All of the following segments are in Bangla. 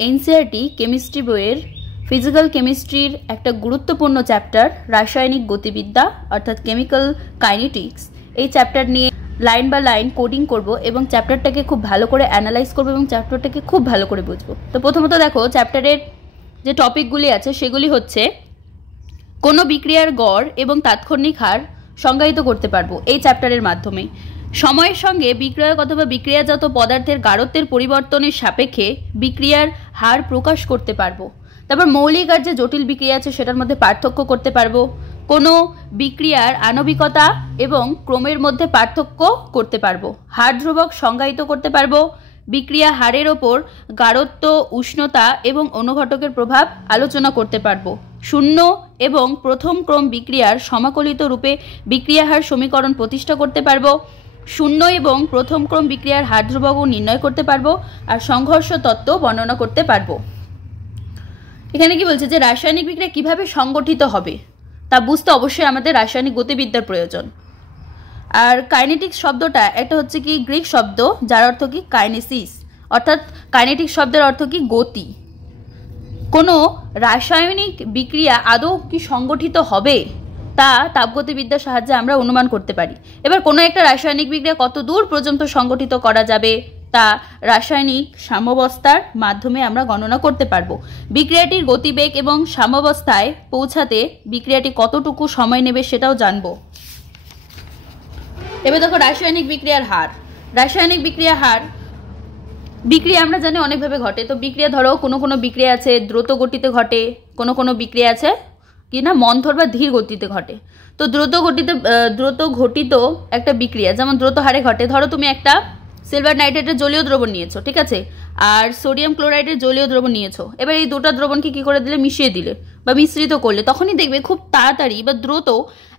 এনসিইআরটি কেমিস্ট্রি বইয়ের ফিজিক্যাল কেমিস্ট্রির একটা গুরুত্বপূর্ণ চ্যাপ্টার রাসায়নিক গতিবিদ্যা অর্থাৎ কেমিক্যাল কাইনেটিক্স। এই চ্যাপ্টার নিয়ে লাইন বাই লাইন কোডিং করব এবং চ্যাপ্টারটাকে খুব ভালো করে অ্যানালাইজ করব এবং চ্যাপ্টারটাকে খুব ভালো করে বুঝবো। তো প্রথমত দেখো, চ্যাপ্টারের যে টপিকগুলি আছে সেগুলি হচ্ছে কোনো বিক্রিয়ার গড় এবং তাৎক্ষণিক হার সংজ্ঞায়িত করতে পারবো এই চ্যাপ্টারের মাধ্যমে। সময়ের সঙ্গে বিক্রিয়ক অথবা বিক্রিয়াজাত পদার্থের গাঢ়ত্বের পরিবর্তনের সাপেক্ষে বিক্রিয়ার হার প্রকাশ করতে পারবো। তারপর মৌলিক আর যে জটিল বিক্রিয়া আছে সেটার মধ্যে পার্থক্য করতে পারবো। কোনো বিক্রিয়ার আণবিকতা এবং ক্রমের মধ্যে পার্থক্য করতে পারবো। হার ধ্রুবক সংজ্ঞায়িত করতে পারবো। বিক্রিয়া হারের ওপর গাঢ়ত্ব, উষ্ণতা এবং অনুঘটকের প্রভাব আলোচনা করতে পারবো। শূন্য এবং প্রথম ক্রম বিক্রিয়ার সমাকলিত রূপে বিক্রিয়া হার সমীকরণ প্রতিষ্ঠা করতে পারবো। শূন্য এবং প্রথম ক্রম বিক্রিয়ার হার ধ্রুবকও নির্ণয় করতে পারবো। আর সংঘর্ষ তত্ত্ব বর্ণনা করতে পারবো। এখানে কি বলছে যে রাসায়নিক বিক্রিয়া কিভাবে সংগঠিত হবে তা বুঝতে অবশ্যই আমাদের রাসায়নিক গতিবিদ্যার প্রয়োজন। আর কাইনেটিক্স শব্দটা একটা হচ্ছে কি গ্রিক শব্দ, যার অর্থ কি কাইনেসিস, অর্থাৎ কাইনেটিক্স শব্দের অর্থ কি গতি। কোনো রাসায়নিক বিক্রিয়া আদৌ কি সংগঠিত হবে তা তাপগতিবিদ্যার সাহায্যে আমরা অনুমান করতে পারি। এবার কোনো একটা রাসায়নিক বিক্রিয়া কত দূর পর্যন্ত সংগঠিত করা যাবে তা রাসায়নিক সাম্যাবস্থার মাধ্যমে আমরা গণনা করতে পারবো। বিক্রিয়াটির গতিবেগ এবং সাম্যাবস্থায় পৌঁছাতে বিক্রিয়াটি কতটুকু সময় নেবে সেটাও জানবো। এবার দেখো রাসায়নিক বিক্রিয়ার হার। রাসায়নিক বিক্রিয়ার হার, বিক্রিয়া আমরা জানি অনেকভাবে ঘটে। তো বিক্রিয়া ধরো কোনো বিক্রিয়া আছে দ্রুত গতিতে ঘটে, কোনো বিক্রিয়া আছে কি না মন্থর বা ধীর গতিতে ঘটে। তো দ্রুত ঘটিত একটা বিক্রিয়া যেমন দ্রুত হারে ঘটে। ধরো তুমি একটা সিলভার নাইট্রেটের জলীয় দ্রবণ নিয়েছো, ঠিক আছে, আর সোডিয়াম ক্লোরাইডের জলীয় দ্রবণ নিয়েছো। এবার এই দুটো দ্রবণকে কি করে দিলে, মিশিয়ে দিলে বা মিশ্রিত করলে, তখনই দেখবে খুব তাড়াতাড়ি বা দ্রুত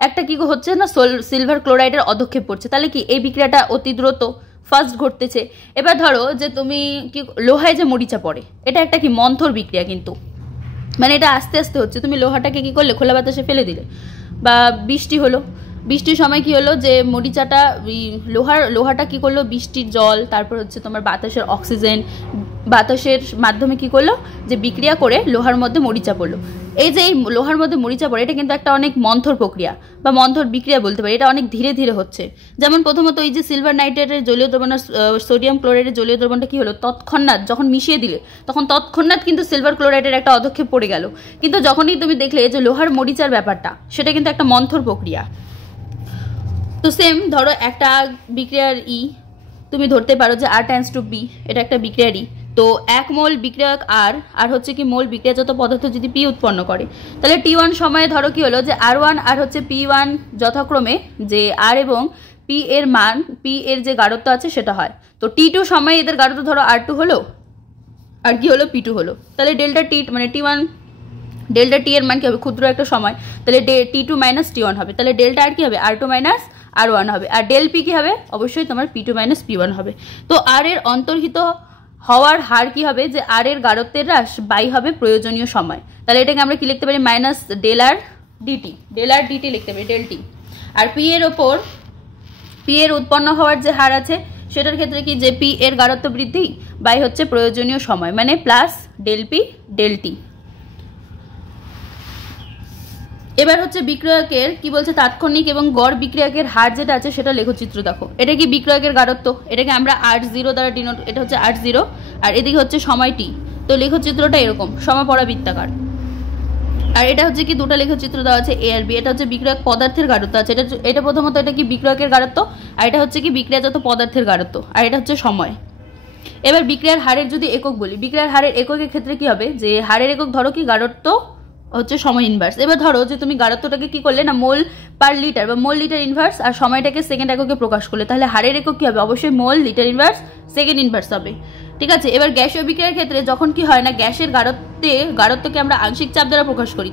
একটা কি হচ্ছে না সিলভার ক্লোরাইডের অধক্ষেপ পড়ছে। তাহলে কি এই বিক্রিয়াটা অতি দ্রুত ফাস্ট ঘটতেছে। এবার ধরো যে তুমি কি লোহায় যে মরিচা পড়ে, এটা একটা কি মন্থর বিক্রিয়া, কিন্তু মানে এটা আস্তে আস্তে হচ্ছে। তুমি লোহাটাকে কি করলে, খোলা বাতাসে ফেলে দিলে, বা বৃষ্টি হলো, বৃষ্টির সময় কি হলো যে মরিচাটা লোহাটা কি করলো, বৃষ্টির জল, তারপর হচ্ছে তোমার বাতাসের অক্সিজেন, বাতাসের মাধ্যমে কি করলো যে বিক্রিয়া করে লোহার মধ্যে মরিচা পড়লো। এই যে এই লোহার মধ্যে মরিচা পড়ে, এটা কিন্তু একটা অনেক মন্থর প্রক্রিয়া বা মন্থর বিক্রিয়া বলতে পারি। এটা অনেক ধীরে ধীরে হচ্ছে। যেমন প্রথমত এই যে সিলভার নাইট্রেটের জলীয় দ্রবণ আর সোডিয়াম ক্লোরাইডের জলীয় দ্রবণটা কি হলো, তৎক্ষণাৎ যখন মিশিয়ে দিলে তখন তৎক্ষণাৎ কিন্তু সিলভার ক্লোরাইডের একটা অধক্ষেপ পড়ে গেল। কিন্তু যখনই তুমি দেখলে যে লোহার মরিচার ব্যাপারটা, সেটা কিন্তু একটা মন্থর প্রক্রিয়া। তো সেম ধরো একটা বিক্রিয়ার তুমি ধরতে পারো যে আর টেন্ডস টু বি, এটা একটা বিক্রিয়ারই। তো এক মোল বিক্রিয়ক আর হচ্ছে কি মোল বিক্রিয়াজাত পদার্থ যদি পি উৎপন্ন করে, তাহলে টি1 সময়ে ধরো কি হলো যে আর1 আর হচ্ছে পি1 যথাক্রমে যে আর এবং পি এর মান, পি এর যে গাঢ়ত্ব আছে সেটা হয়। তো টি2 সময়ে এদের গাঢ়ত্ব ধরো আর2 হলো, আর কি হলো পি2 হলো। তাহলে ডেল্টা টি মানে টি1 ডেল্টা টি এর মান কি হবে, ক্ষুদ্র একটা সময়, তাহলে টি2 মাইনাস টি1 হবে। তাহলে ডেল্টা আর কি হবে, আর2 মাইনাস আর1 হবে। আর ডেল পি কি হবে, অবশ্যই তোমার পি2 মাইনাস পি1 হবে। তো আর এর অন্তর্হিত হওয়ার হার কি হবে, যে আর এর গাঢ়ত্বের হ্রাস বাই হবে প্রয়োজনীয় সময়। তাহলে এটাকে আমরা কি লিখতে পারি, মাইনাস ডেল আর ডিটি লিখতে পারি, ডেল টি। আর পি এর ওপর পি এর উৎপন্ন হওয়ার যে হার আছে সেটার ক্ষেত্রে কি, যে পি এর গাঢ়ত্ব বৃদ্ধি বাই হচ্ছে প্রয়োজনীয় সময়, মানে plus del P del T. এবার হচ্ছে বিক্রিয়কের কি বলছে, তাৎক্ষণিক এবং গড় বিক্রিয়কের হার যেটা আছে সেটা লেখচিত্র দেখো। এটা কি বিক্রিয়কের গাঢ়ত্ব, এটাকে আমরা R0 দ্বারা ডিনোট, এটা হচ্ছে R0, আর এদিকে হচ্ছে সময় টি। তো লেখচিত্রটা এরকম সমাপরা বৃত্তাকার। আর এটা হচ্ছে কি দুটো লেখচিত্র দেওয়া আছে এ আর বি। এটা হচ্ছে বিক্রিয়ক পদার্থের গাঢ়ত্ব আছে, এটা প্রথমত এটা কি বিক্রিয়কের গাঢ়ত্ব, আর এটা হচ্ছে কি বিক্রিয়াজাত পদার্থের গাঢ়ত্ব, আর এটা হচ্ছে সময়। এবার বিক্রিয়ার হারের যদি একক বলি, বিক্রিয়ার হারের এককের ক্ষেত্রে কি হবে, যে হারের একক ধরো কি গাঢ়ত্ব হচ্ছে সময় ইনভার্স। এবার ধরো যে তুমি গাঢ়ত্বটাকে কি করলে না, মোল পার লিটার বা মোল লিটার ইনভার্স, আর সময়টাকে সেকেন্ড এককে প্রকাশ করলে, তাহলে হারের একক কি হবে, অবশ্যই মোল লিটার ইনভার্স সেকেন্ড ইনভার্স হবে, ঠিক আছে। এবার গ্যাসীয় বিক্রিয়ার ক্ষেত্রে যখন কি হয় না, গ্যাসের গাঢ়ত্বকে আমরা আংশিক চাপ দ্বারা প্রকাশ করি,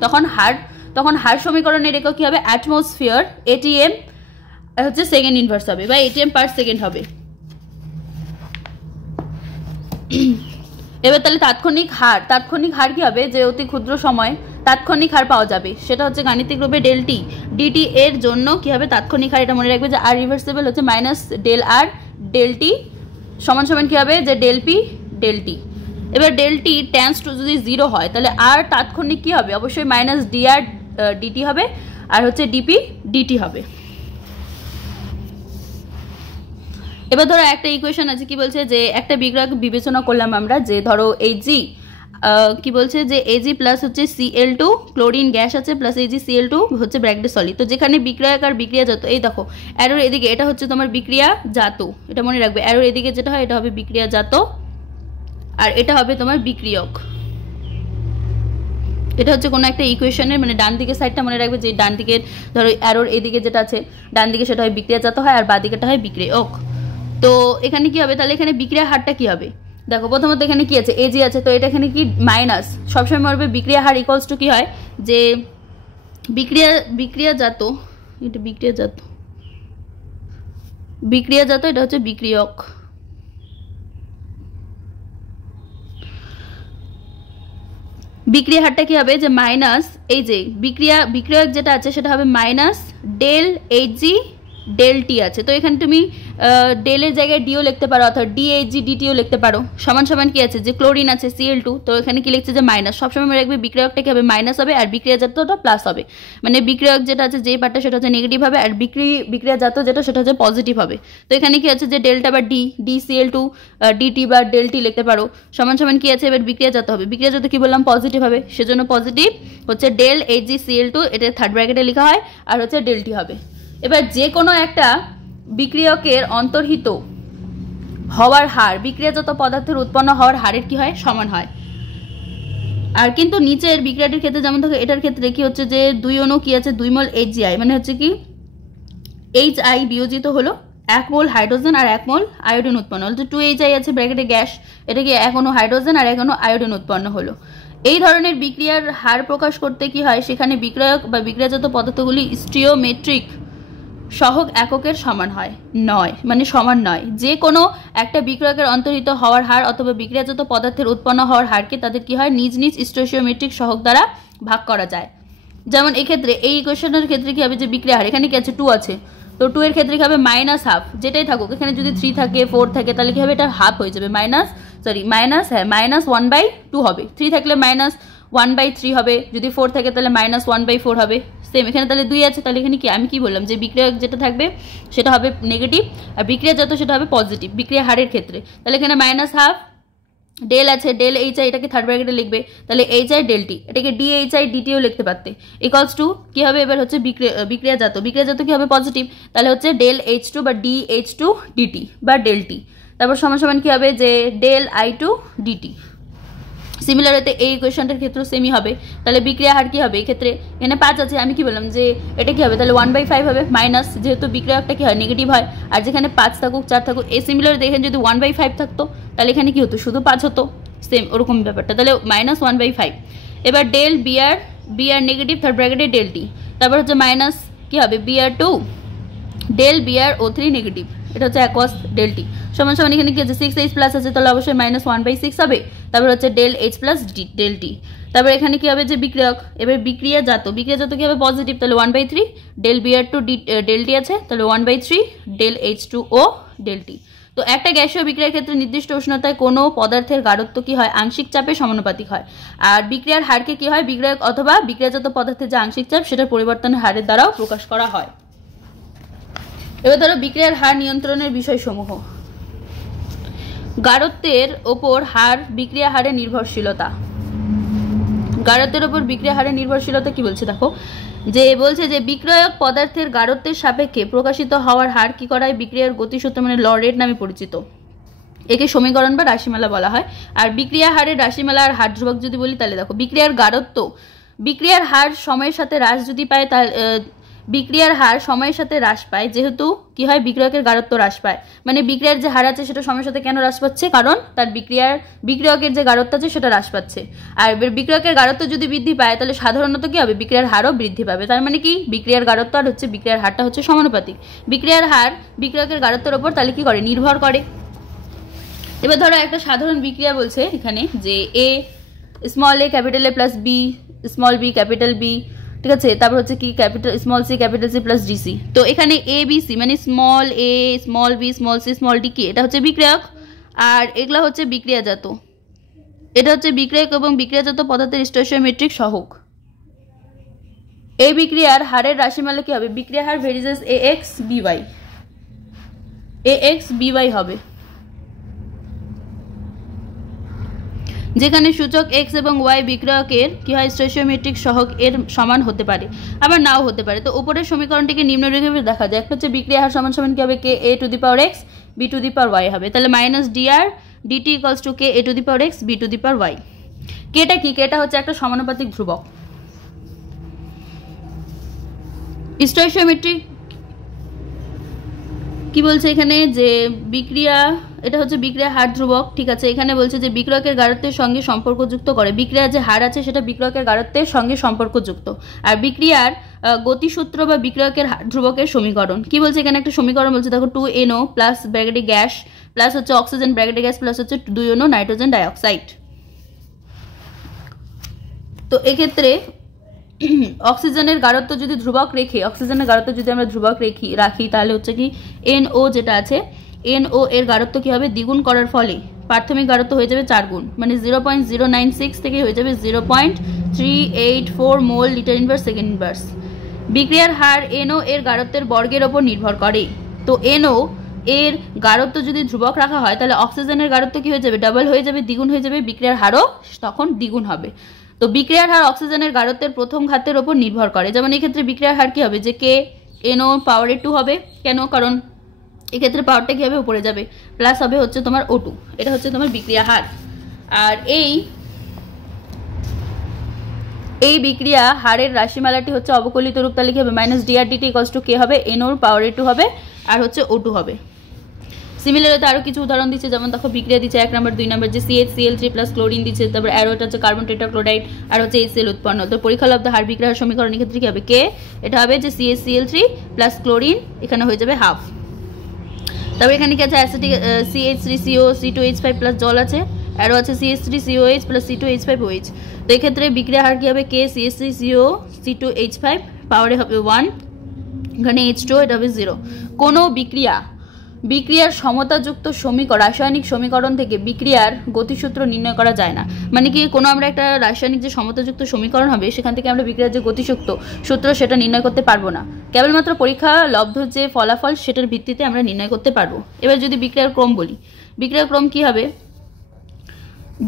তখন হার সমীকরণের একক কি হবে, অ্যাটমসফিয়ার এটিএম হচ্ছে সেকেন্ড ইনভার্স হবে বা এটিএম পার সেকেন্ড হবে। এবার তাহলে তাৎক্ষণিক হার কি হবে, যে অতি ক্ষুদ্র সময় তাৎক্ষণিক হার পাওয়া যাবে, সেটা হচ্ছে গাণিতিক রূপে ডেল টি। ডিটি এর জন্য কি হবে তাৎক্ষণিক হার, এটা মনে রাখবে যে আর রিভার্সিবল হচ্ছে মাইনাস ডেল আর ডেল টি সমান কি হবে, যে ডেল পি ডেল টি। এবার ডেল টি টেন্স টু যদি 0 হয় তাহলে আর তাৎক্ষণিক কি হবে, অবশ্যই মাইনাস ডি আর ডিটি হবে, আর হচ্ছে ডিপি ডিটি হবে। এবার ধরো একটা ইকুয়েশন আছে, কি বলছে যে একটা বিক্রিয়া বিবেচনা করলাম আমরা, যে ধরো Ag কি বলছে যে Ag প্লাস হচ্ছে Cl2 ক্লোরিন গ্যাস আছে প্লাস Ag Cl2 হচ্ছে ব্র্যাকেটে সলিড। তো যেখানে বিক্রিয়ক আর বিক্রিয়াজাত, এই দেখো অ্যারোর এদিকে এটা হচ্ছে তোমার বিক্রিয়াজাত, এটা মনে রাখবে, অ্যারোর এদিকে যেটা হয় এটা হবে বিক্রিয়াজাত আর এটা হবে তোমার বিক্রিয়ক। এটা হচ্ছে কোনো একটা ইকুয়েশনের মানে ডান দিকের সাইডটা মনে রাখবে, যে ডান দিকের ধরো অ্যারোর এদিকে যেটা আছে ডান দিকে সেটা হয় বিক্রিয়াজাত হয় আর বাঁ দিকেটা হয় বিক্রিয়ক। তো এখানে কি হবে, তাহলে এখানে বিক্রিয়া হারটা কি হবে, দেখো প্রথমত এখানে কি আছে Ag আছে, তো এটা এখানে কি মাইনাস, সবসময় মনে বিক্রিয়া হার ইকুয়ালস টু কি হয় যে বিক্রিয়াজাত, এটা বিক্রিয়াজাত এটা হচ্ছে বিক্রিয়ক, বিক্রিয়া হারটা কি হবে যে মাইনাস, এই যে বিক্রিয়ক যেটা আছে সেটা হবে minus del Hg del T আছে, তো এখানে তুমি ডেলের জায়গায় ডিও লিখতে পারো, অর্থাৎ DHG DTও লিখতে পারো, সমান সমান কি আছে যে ক্লোরিন আছে Cl2, তো এখানে কি লিখছে যে মাইনাস, সবসময় মনে রাখবে বিক্রিয়কটা কি হবে মাইনাস হবে আর বিক্রিয়াজাতটা প্লাস হবে, মানে বিক্রিয়ক যেটা আছে যেই পার্টটা সেটা হচ্ছে নেগেটিভ হবে আর বিক্রিয়াজাত যেটা সেটা হচ্ছে পজিটিভ হবে। তো এখানে কি আছে যে ডেল্টা বা DCl2 DT বা ডেলটি লিখতে পারো, সমান সমান কি আছে এবার বিক্রিয়াজাত হবে, বিক্রিয়াজাত কি বললাম পজিটিভ হবে, সেজন্য পজিটিভ হচ্ছে ডেল HgCl2, এটা থার্ড ব্র্যাকেটে লেখা হয়, আর হচ্ছে ডেলটি হবে। এবার যে কোনো একটা বিক্রিয়কের অন্তর্হিত হওয়ার হার বিক্রিয়াজাত পদার্থের উৎপন্ন হওয়ার হারের কি হয় সমান হয়। আর কিন্তু নিচের বিক্রিয়াটির ক্ষেত্রে যেমন থাকে, এটার ক্ষেত্রে কি হচ্ছে যে 2 অণু কি আছে 2 মোল HgI, মানে হচ্ছে কি HI বিয়োজিত হলো 1 মোল হাইড্রোজেন আর 1 মোল আয়োডিন উৎপন্ন হলো, তো 2HI আছে ব্র্যাকেটে গ্যাস, এটা কি 1 অণু হাইড্রোজেন আর 1 অণু আয়োডিন উৎপন্ন হলো। এই ধরনের বিক্রিয়ার হার প্রকাশ করতে কি হয়, সেখানে বিক্রিয়ক বা বিক্রিয়াজাত পদার্থগুলি স্টিওমেট্রিক সহগ এককের সমান হয় নয়, মানে সমান নয়, যে কোনো একটা বিক্রিয়কের অন্তর্হিত হওয়ার হার অথবা বিক্রিয়াজাত পদার্থের উৎপন্ন হওয়ার হারকে তাদের কি হয় নিজ নিজ স্টোচিওমেট্রিক সহগ দ্বারা ভাগ করা যায়। যেমন এক্ষেত্রে এই ইকুয়েশনের ক্ষেত্রে কি হবে যে বিক্রিয়া হার এখানে কি আছে 2 আছে, তো 2 এর ক্ষেত্রে কি হবে মাইনাস হাফ, যেটাই থাকুক এখানে যদি 3 থাকে 4 থাকে তাহলে কি হবে এটা হাফ হয়ে যাবে, মাইনাস 1/2 হবে, 3 থাকলে মাইনাস 1/3 হবে, যদি 4 থাকে তাহলে মাইনাস 1/4 হবে। সেম এখানে তাহলে 2 আছে, তাহলে এখানে কি আমি কি বললাম যে বিক্রিয়ক যেটা থাকবে সেটা হবে নেগেটিভ আর বিক্রিয়াজাত সেটা হবে পজিটিভ বিক্রিয়া হারের ক্ষেত্রে, তাহলে এখানে মাইনাস হাফ ডেল আছে ডেল HI, এটাকে থার্ড ব্র্যাকেটে লিখবে, তাহলে HI ডেল টি, এটাকে DHI DTও লিখতে পারতে, ইকুয়ালস টু কি হবে এবার হচ্ছে বিক্রিয়াজাত কি হবে পজিটিভ, তাহলে হচ্ছে ডেল H2 বা DH2 DT বা ডেল টি, তারপর সমান সমান কি হবে যে ডেল I2 DT। সিমিলার হতে এই ইকুয়েশনটার ক্ষেত্রে সেমই হবে, তাহলে বিক্রিয়া হার কি হবে এই ক্ষেত্রে এখানে 5 আছে, আমি কি বললাম যে এটা কি হবে তাহলে 1/5 হবে, মাইনাস যেহেতু বিক্রিয়কটা কি হয় নেগেটিভ হয়, আর যেখানে 5 থাকুক 4 থাকুক, এই সিমিলার এখানে যদি 1/5 থাকতো তাহলে এখানে কি হতো শুধু 5 হতো, সেম ওরকম ব্যাপারটা, তাহলে মাইনাস 1/5। এবার ডেল বিআর নেগেটিভ থার্ড ব্র্যাকেটে ডেল টি, তারপর হচ্ছে মাইনাস কি হবে BR2 ডেল BrO3 নেগেটিভ, এটা হচ্ছে অ্যাকোয়াস ডেল টি, সমান সমান এখানে কি আছে 6H প্লাস আছে, তাহলে অবশ্যই মাইনাস 1/6 হবে, তারপর হচ্ছে ডেল H প্লাস ডেল টি, তারপর এখানে কি হবে যে বিক্রিয়ক, এবার বিক্রিয়াজাত কি হবে পজিটিভ, তাহলে 1/3 ডেল BR2 ডেল টি আছে, তাহলে 1/3 ডেল H2O ডেল টি। তো একটা গ্যাসীয় বিক্রিয়ার ক্ষেত্রে নির্দিষ্ট উষ্ণতায় কোনো পদার্থের গাঢ়ত্ব কি হয় আংশিক চাপে সমানুপাতিক হয়, আর বিক্রিয়ার হারকে কি হয় বিক্রিয়ক অথবা বিক্রিয়াজাত পদার্থের যে আংশিক চাপ সেটার পরিবর্তনের হারের দ্বারাও প্রকাশ করা হয়। এবার ধরো বিক্রিয়ার হার নিয়ন্ত্রণের বিষয়সমূহ, গাঢ়ত্বের ওপর হার বিক্রিয়া হারের নির্ভরশীলতা, গাঢ়ত্বের ওপর বিক্রিয়া হারের নির্ভরশীলতা কি বলছে দেখো, যে বলছে যে বিক্রিয়ক পদার্থের গাঢ়ত্বের সাপেক্ষে প্রকাশিত হওয়ার হার কি করায় বিক্রিয়ার গতিসূত্র মানে ল রেট নামে পরিচিত, একে সমীকরণ বা রাশিমালা বলা হয়। আর বিক্রিয়া হারের রাশিমালা আর হার ধ্রুবক যদি বলি তাহলে দেখো বিক্রিয়ার গাঢ়ত্ব, বিক্রিয়ার হার সময়ের সাথে হ্রাস যদি পায় তাহলে বিক্রিয়ার হার সময়ের সাথে হ্রাস পায়, যেহেতু কি হয় বিক্রিয়কের গাঢ়ত্ব হ্রাস পায়, মানে বিক্রিয়ার যে হার আছে সেটা সময়ের সাথে কেন হ্রাস পাচ্ছে, কারণ তার বিক্রিয়কের যে গাঢ়ত্ব আছে সেটা হ্রাস পাচ্ছে, আর বিক্রিয়কের গাঢ়ত্ব যদি বৃদ্ধি পায় তাহলে সাধারণত কি হবে বিক্রিয়ার হারও বৃদ্ধি পাবে, তার মানে কি বিক্রিয়ার গাঢ়ত্ব আর হচ্ছে বিক্রিয়ার হারটা হচ্ছে সমানুপাতিক, বিক্রিয়ার হার বিক্রিয়কের গাঢ়ত্বের ওপর তাহলে কি করে নির্ভর করে। এবার ধরো একটা সাধারণ বিক্রিয়া বলছে এখানে যে A small a capital A plus B small b capital B, ঠিক আছে, তারপর হচ্ছে কি capital small c capital C plus DC, তো এখানে ABC মানে small a small b small c small d কি এটা হচ্ছে বিক্রিয়ক আর এগুলা হচ্ছে বিক্রিয়াজাত, এটা হচ্ছে বিক্রিয়ক এবং বিক্রিয়াজাত পদার্থের স্টোইচিওমেট্রিক সহগ। এই বিক্রিয়ার হারের রাশিমালা কি হবে? বিক্রিয়া হার ভেরিজেস ax by, ax by হবে, যেখানে সূচক x এবং y বিক্রিয়কের কি হয় স্টোইচিওমেট্রিক সহগ এর সমান হতে পারে, আবার নাও হতে পারে। তো উপরের সমীকরণটিকে নিম্নলিখিতভাবে দেখা যায়। একটা হচ্ছে বিক্রিয়া হার সমান সমান কি হবে? k a to the power x b to the power y হবে। তাহলে minus dr dt equals to k a to the power x b to the power y। কেটা কি? কেটা হচ্ছে একটা সমানুপাতিক ধ্রুবক। স্টোইচিওমেট্রিক কি বলছে এখানে যে বিক্রিয়া, এটা হচ্ছে বিক্রিয়া হার ধ্রুবক, ঠিক আছে। এখানে বলছে যে বিক্রিয়কের গাঢ়ত্বের সঙ্গে সম্পর্কযুক্ত করে, বিক্রিয়ার যে হার আছে সেটা বিক্রিয়কের গাঢ়ত্বের সঙ্গে সম্পর্কযুক্ত। আর বিক্রিয়ার গতিসূত্র বা বিক্রিয়কের ধ্রুবকের সমীকরণ কি বলছে এখানে? একটা সমীকরণ বলছে, দেখো 2NO প্লাস ব্র্যাকেটে গ্যাস প্লাস হচ্ছে অক্সিজেন ব্র্যাকেটে গ্যাস প্লাস হচ্ছে 2NO নাইট্রোজেন ডাইঅক্সাইড। তো এক্ষেত্রে অক্সিজেনের গাঢ়ত্ব যদি ধ্রুবক রেখে, অক্সিজেনের গাঢ়ত্ব যদি আমরা ধ্রুবক রাখি তাহলে হচ্ছে কি NO যেটা আছে, NO এর গাঢ়ত্ব কি হবে? দ্বিগুণ করার ফলে প্রাথমিক গাঢ়ত্ব হয়ে যাবে 4 গুণ, মানে 0.096 থেকে হয়ে যাবে 0.384 মোল লিটার ইনভার্স সেকেন্ড ইনভার্স। বিক্রিয়ার হার NO এর গাঢ়ত্বের বর্গের ওপর নির্ভর করে। তো NO এর গাঢ়ত্ব যদি ধ্রুবক রাখা হয় তাহলে অক্সিজেনের গাঢ়ত্ব কি হয়ে যাবে? ডাবল হয়ে যাবে, দ্বিগুণ হয়ে যাবে, বিক্রিয়ার হারও তখন দ্বিগুণ হবে। তো বিক্রিয়ার হার অক্সিজেনের গাঢ়ত্বের প্রথম ঘাতের ওপর নির্ভর করে। যেমন এক্ষেত্রে বিক্রিয়ার হার কি হবে? যে কে NO পাওয়ারে 2 হবে। কেন? কারণ এক্ষেত্রে পাওয়ারটা কি হবে? উপরে যাবে, প্লাস হবে হচ্ছে তোমার O2। এটা হচ্ছে তোমার বিক্রিয়া হার। আর এই বিক্রিয়া হারের রাশিমালাটি হচ্ছে অবকলিত রূপ, তাহলে কি হবে? Minus dr dt equals to k হবে? NO পাওয়ারে 2 হবে আর হচ্ছে O2 হবে। সিমিলারলি আরো কিছু উদাহরণ দিচ্ছে, যেমন দেখো বিক্রিয়া দিচ্ছে 1 নম্বর 2 নম্বর যে CH3 প্লাস ক্লোরিন দিচ্ছে, তারপর অ্যারোটা হচ্ছে কার্বন টেট্রাক্লোরাইড আর হচ্ছে HCl উৎপন্ন। তো পরীক্ষালব্ধ হার বিক্রিয়ার সমীকরণের ক্ষেত্রে কি হবে? কে এটা হবে যে CH3 প্লাস ক্লোরিন, এখানে হয়ে যাবে হাফ। তারপর এখানে কি আছে? অ্যাসিটিক CH3CO C2H5 প্লাস জল আছে, অ্যারো আছে CH3COH প্লাস C2H5OH। তো এক্ষেত্রে বিক্রিয়া হার কি হবে? কে CH3CO C2H5 পাওয়ারে হবে 1, এখানে H2 এটা হবে 0। কোনো বিক্রিয়ার সমতাযুক্ত রাসায়নিক সমীকরণ থেকে বিক্রিয়ার গতিসূত্র নির্ণয় করা যায় না। মানে কি, কোনো আমরা একটা রাসায়নিক যে সমতাযুক্ত সমীকরণ হবে সেখান থেকে আমরা বিক্রিয়ার যে সূত্র সেটা নির্ণয় করতে পারবো না, কেবলমাত্র পরীক্ষা লব্ধ যে ফলাফল সেটার ভিত্তিতে আমরা নির্ণয় করতে পারবো। এবার যদি বিক্রিয়ার ক্রম বলি, বিক্রিয়ার ক্রম কি হবে?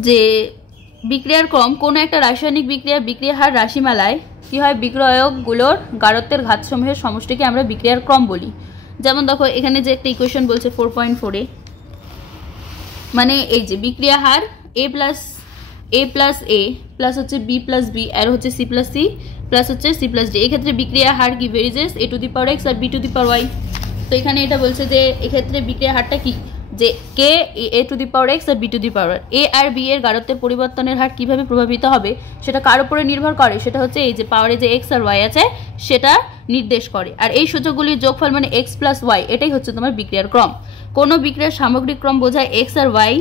যে বিক্রিয়ার ক্রম কোনো একটা রাসায়নিক বিক্রিয়া হার রাশিমালায় কি হয়? বিক্রিয়কগুলোর গাঢ়ত্বের ঘাতসমূহের সমষ্টিকে আমরা বিক্রিয়ার ক্রম বলি। যেমন দেখো এখানে যে একটা ইকুয়েশন বলছে 4.4 মানে এই যে বিক্রিয়া হার a প্লাস a প্লাস হচ্ছে b প্লাস b আর হচ্ছে c প্লাস c প্লাস হচ্ছে c প্লাস d। এক্ষেত্রে বিক্রিয়া হার কি? Varies as a to the power x আর b to the power y। তো এখানে এটা বলছে যে এক্ষেত্রে বিক্রিয়া হারটা কি? যে কে a to the power x আর b to the power a আর b এর গাঢ়ত্বের পরিবর্তনের হার কিভাবে প্রভাবিত হবে সেটা কার উপরে নির্ভর করে? সেটা হচ্ছে এই যে পাওয়ারে যে x আর y আছে সেটা নির্দেশ করে। আর এই সূচকগুলির যোগফল মানে x প্লাস y, এটাই হচ্ছে তোমার বিক্রিয়ার ক্রম। কোনো বিক্রিয়ার সামগ্রিক ক্রম বোঝায় x আর y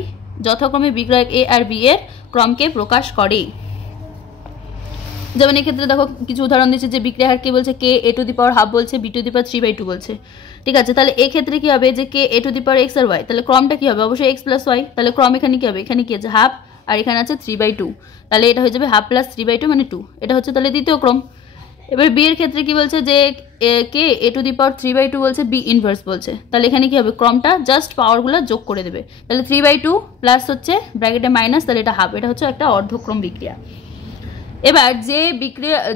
যথাক্রমে বিক্রিয়ক a আর b এর ক্রমকে প্রকাশ করে। যেমন এক্ষেত্রে দেখো কিছু উদাহরণ দিচ্ছে যে বিক্রিয়া হার কি বলছে? কে a to the power half বলছে, b টু দি পাওয়ার 3/2 বলছে, ঠিক আছে। তাহলে এক্ষেত্রে কি হবে? যে কে a to the power x আর y, তাহলে ক্রমটা কি হবে? অবশ্যই x প্লাস y। তাহলে ক্রম এখানে কি হবে? এখানে কি আছে? হাফ আর এখানে আছে 3/2, তাহলে এটা হয়ে যাবে হাফ প্লাস 3/2 মানে 2। এটা হচ্ছে তাহলে দ্বিতীয় ক্রম। এবার বি এর ক্ষেত্রে কি বলছে? যে কে a টু দি পাওয়ার 3/2 বলছে, b ইনভার্স বলছে, তাহলে এখানে কি হবে? ক্রমটা জাস্ট পাওয়ারগুলো যোগ করে দেবে, তাহলে 3/2 প্লাস হচ্ছে ব্র্যাকেটে মাইনাস, তাহলে এটা হাফ। এটা হচ্ছে একটা অর্ধক্রম বিক্রিয়া। এবার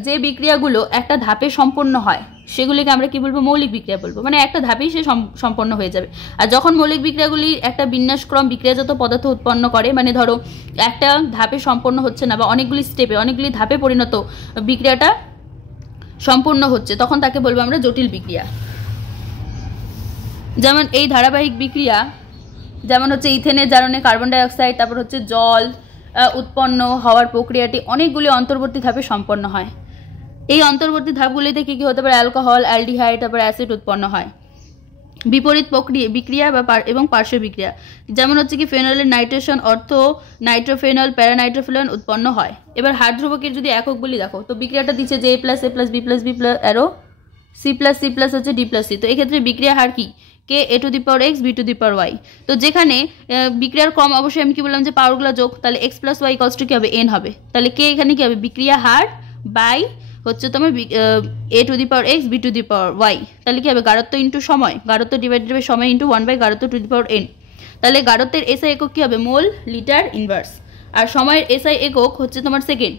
যে বিক্রিয়াগুলো একটা ধাপে সম্পন্ন হয় সেগুলিকে আমরা কি বলবো? মৌলিক বিক্রিয়া বলবো, মানে একটা ধাপেই সে সম্পন্ন হয়ে যাবে। আর যখন মৌলিক বিক্রিয়াগুলি একটা বিন্যাসক্রম বিক্রিয়াজাত পদার্থ উৎপন্ন করে, মানে ধরো একটা ধাপে সম্পন্ন হচ্ছে না বা অনেকগুলি ধাপে পরিণত বিক্রিয়াটা সম্পূর্ণ হচ্ছে, তখন তাকে বলবো আমরা জটিল বিক্রিয়া। যেমন এই ধারাবাহিক বিক্রিয়া, যেমন হচ্ছে ইথেনের জারণে কার্বন ডাইঅক্সাইড, তারপর হচ্ছে জল উৎপন্ন হওয়ার প্রক্রিয়াটি অনেকগুলি অন্তর্বর্তী ধাপে সম্পন্ন হয়। এই অন্তর্বর্তী ধাপগুলিতে কি কি হতে পারে? অ্যালকোহল, অ্যালডিহাইড, তারপর অ্যাসিড উৎপন্ন হয়। বিপরীত বিক্রিয়া এবং পার্শ্ব বিক্রিয়া, যেমন হচ্ছে কি ফেনলের নাইট্রেশন, নাইট্রোফেনল, প্যারানাইট্রোফেনল উৎপন্ন হয়। এবার হার ধ্রুবকের যদি একক বলি, দেখো তো বিক্রিয়াটা দিচ্ছে যে a plus b plus b plus arrow c plus হচ্ছে d প্লাস c। তো এক্ষেত্রে বিক্রিয়া হার কি? K A to the power x B to the power y. তো যেখানে বিক্রিয়ার ক্রম অবশ্যই আমি কি বললাম যে পাওয়ারগুলো যোগ, তাহলে X plus Y equals to কি হবে, এন হবে। তাহলে কে এখানে কি হবে, বিক্রিয়া হার বাই হচ্ছে তোমার A to the power x B to the power y. তাহলে কি হবে, গাঢ়ত্ব ইন্টু সময়, গাঢ়ত্ব ডিভাইডেড বাই সময় ইন্টু 1 বাই গাঢ়ত্ব টু দি পাওয়ার এন। তাহলে গাঢ়ত্বের এসআই একক কি হবে, মোল লিটার ইনভার্স, আর সময়ের এসআই একক হচ্ছে তোমার সেকেন্ড।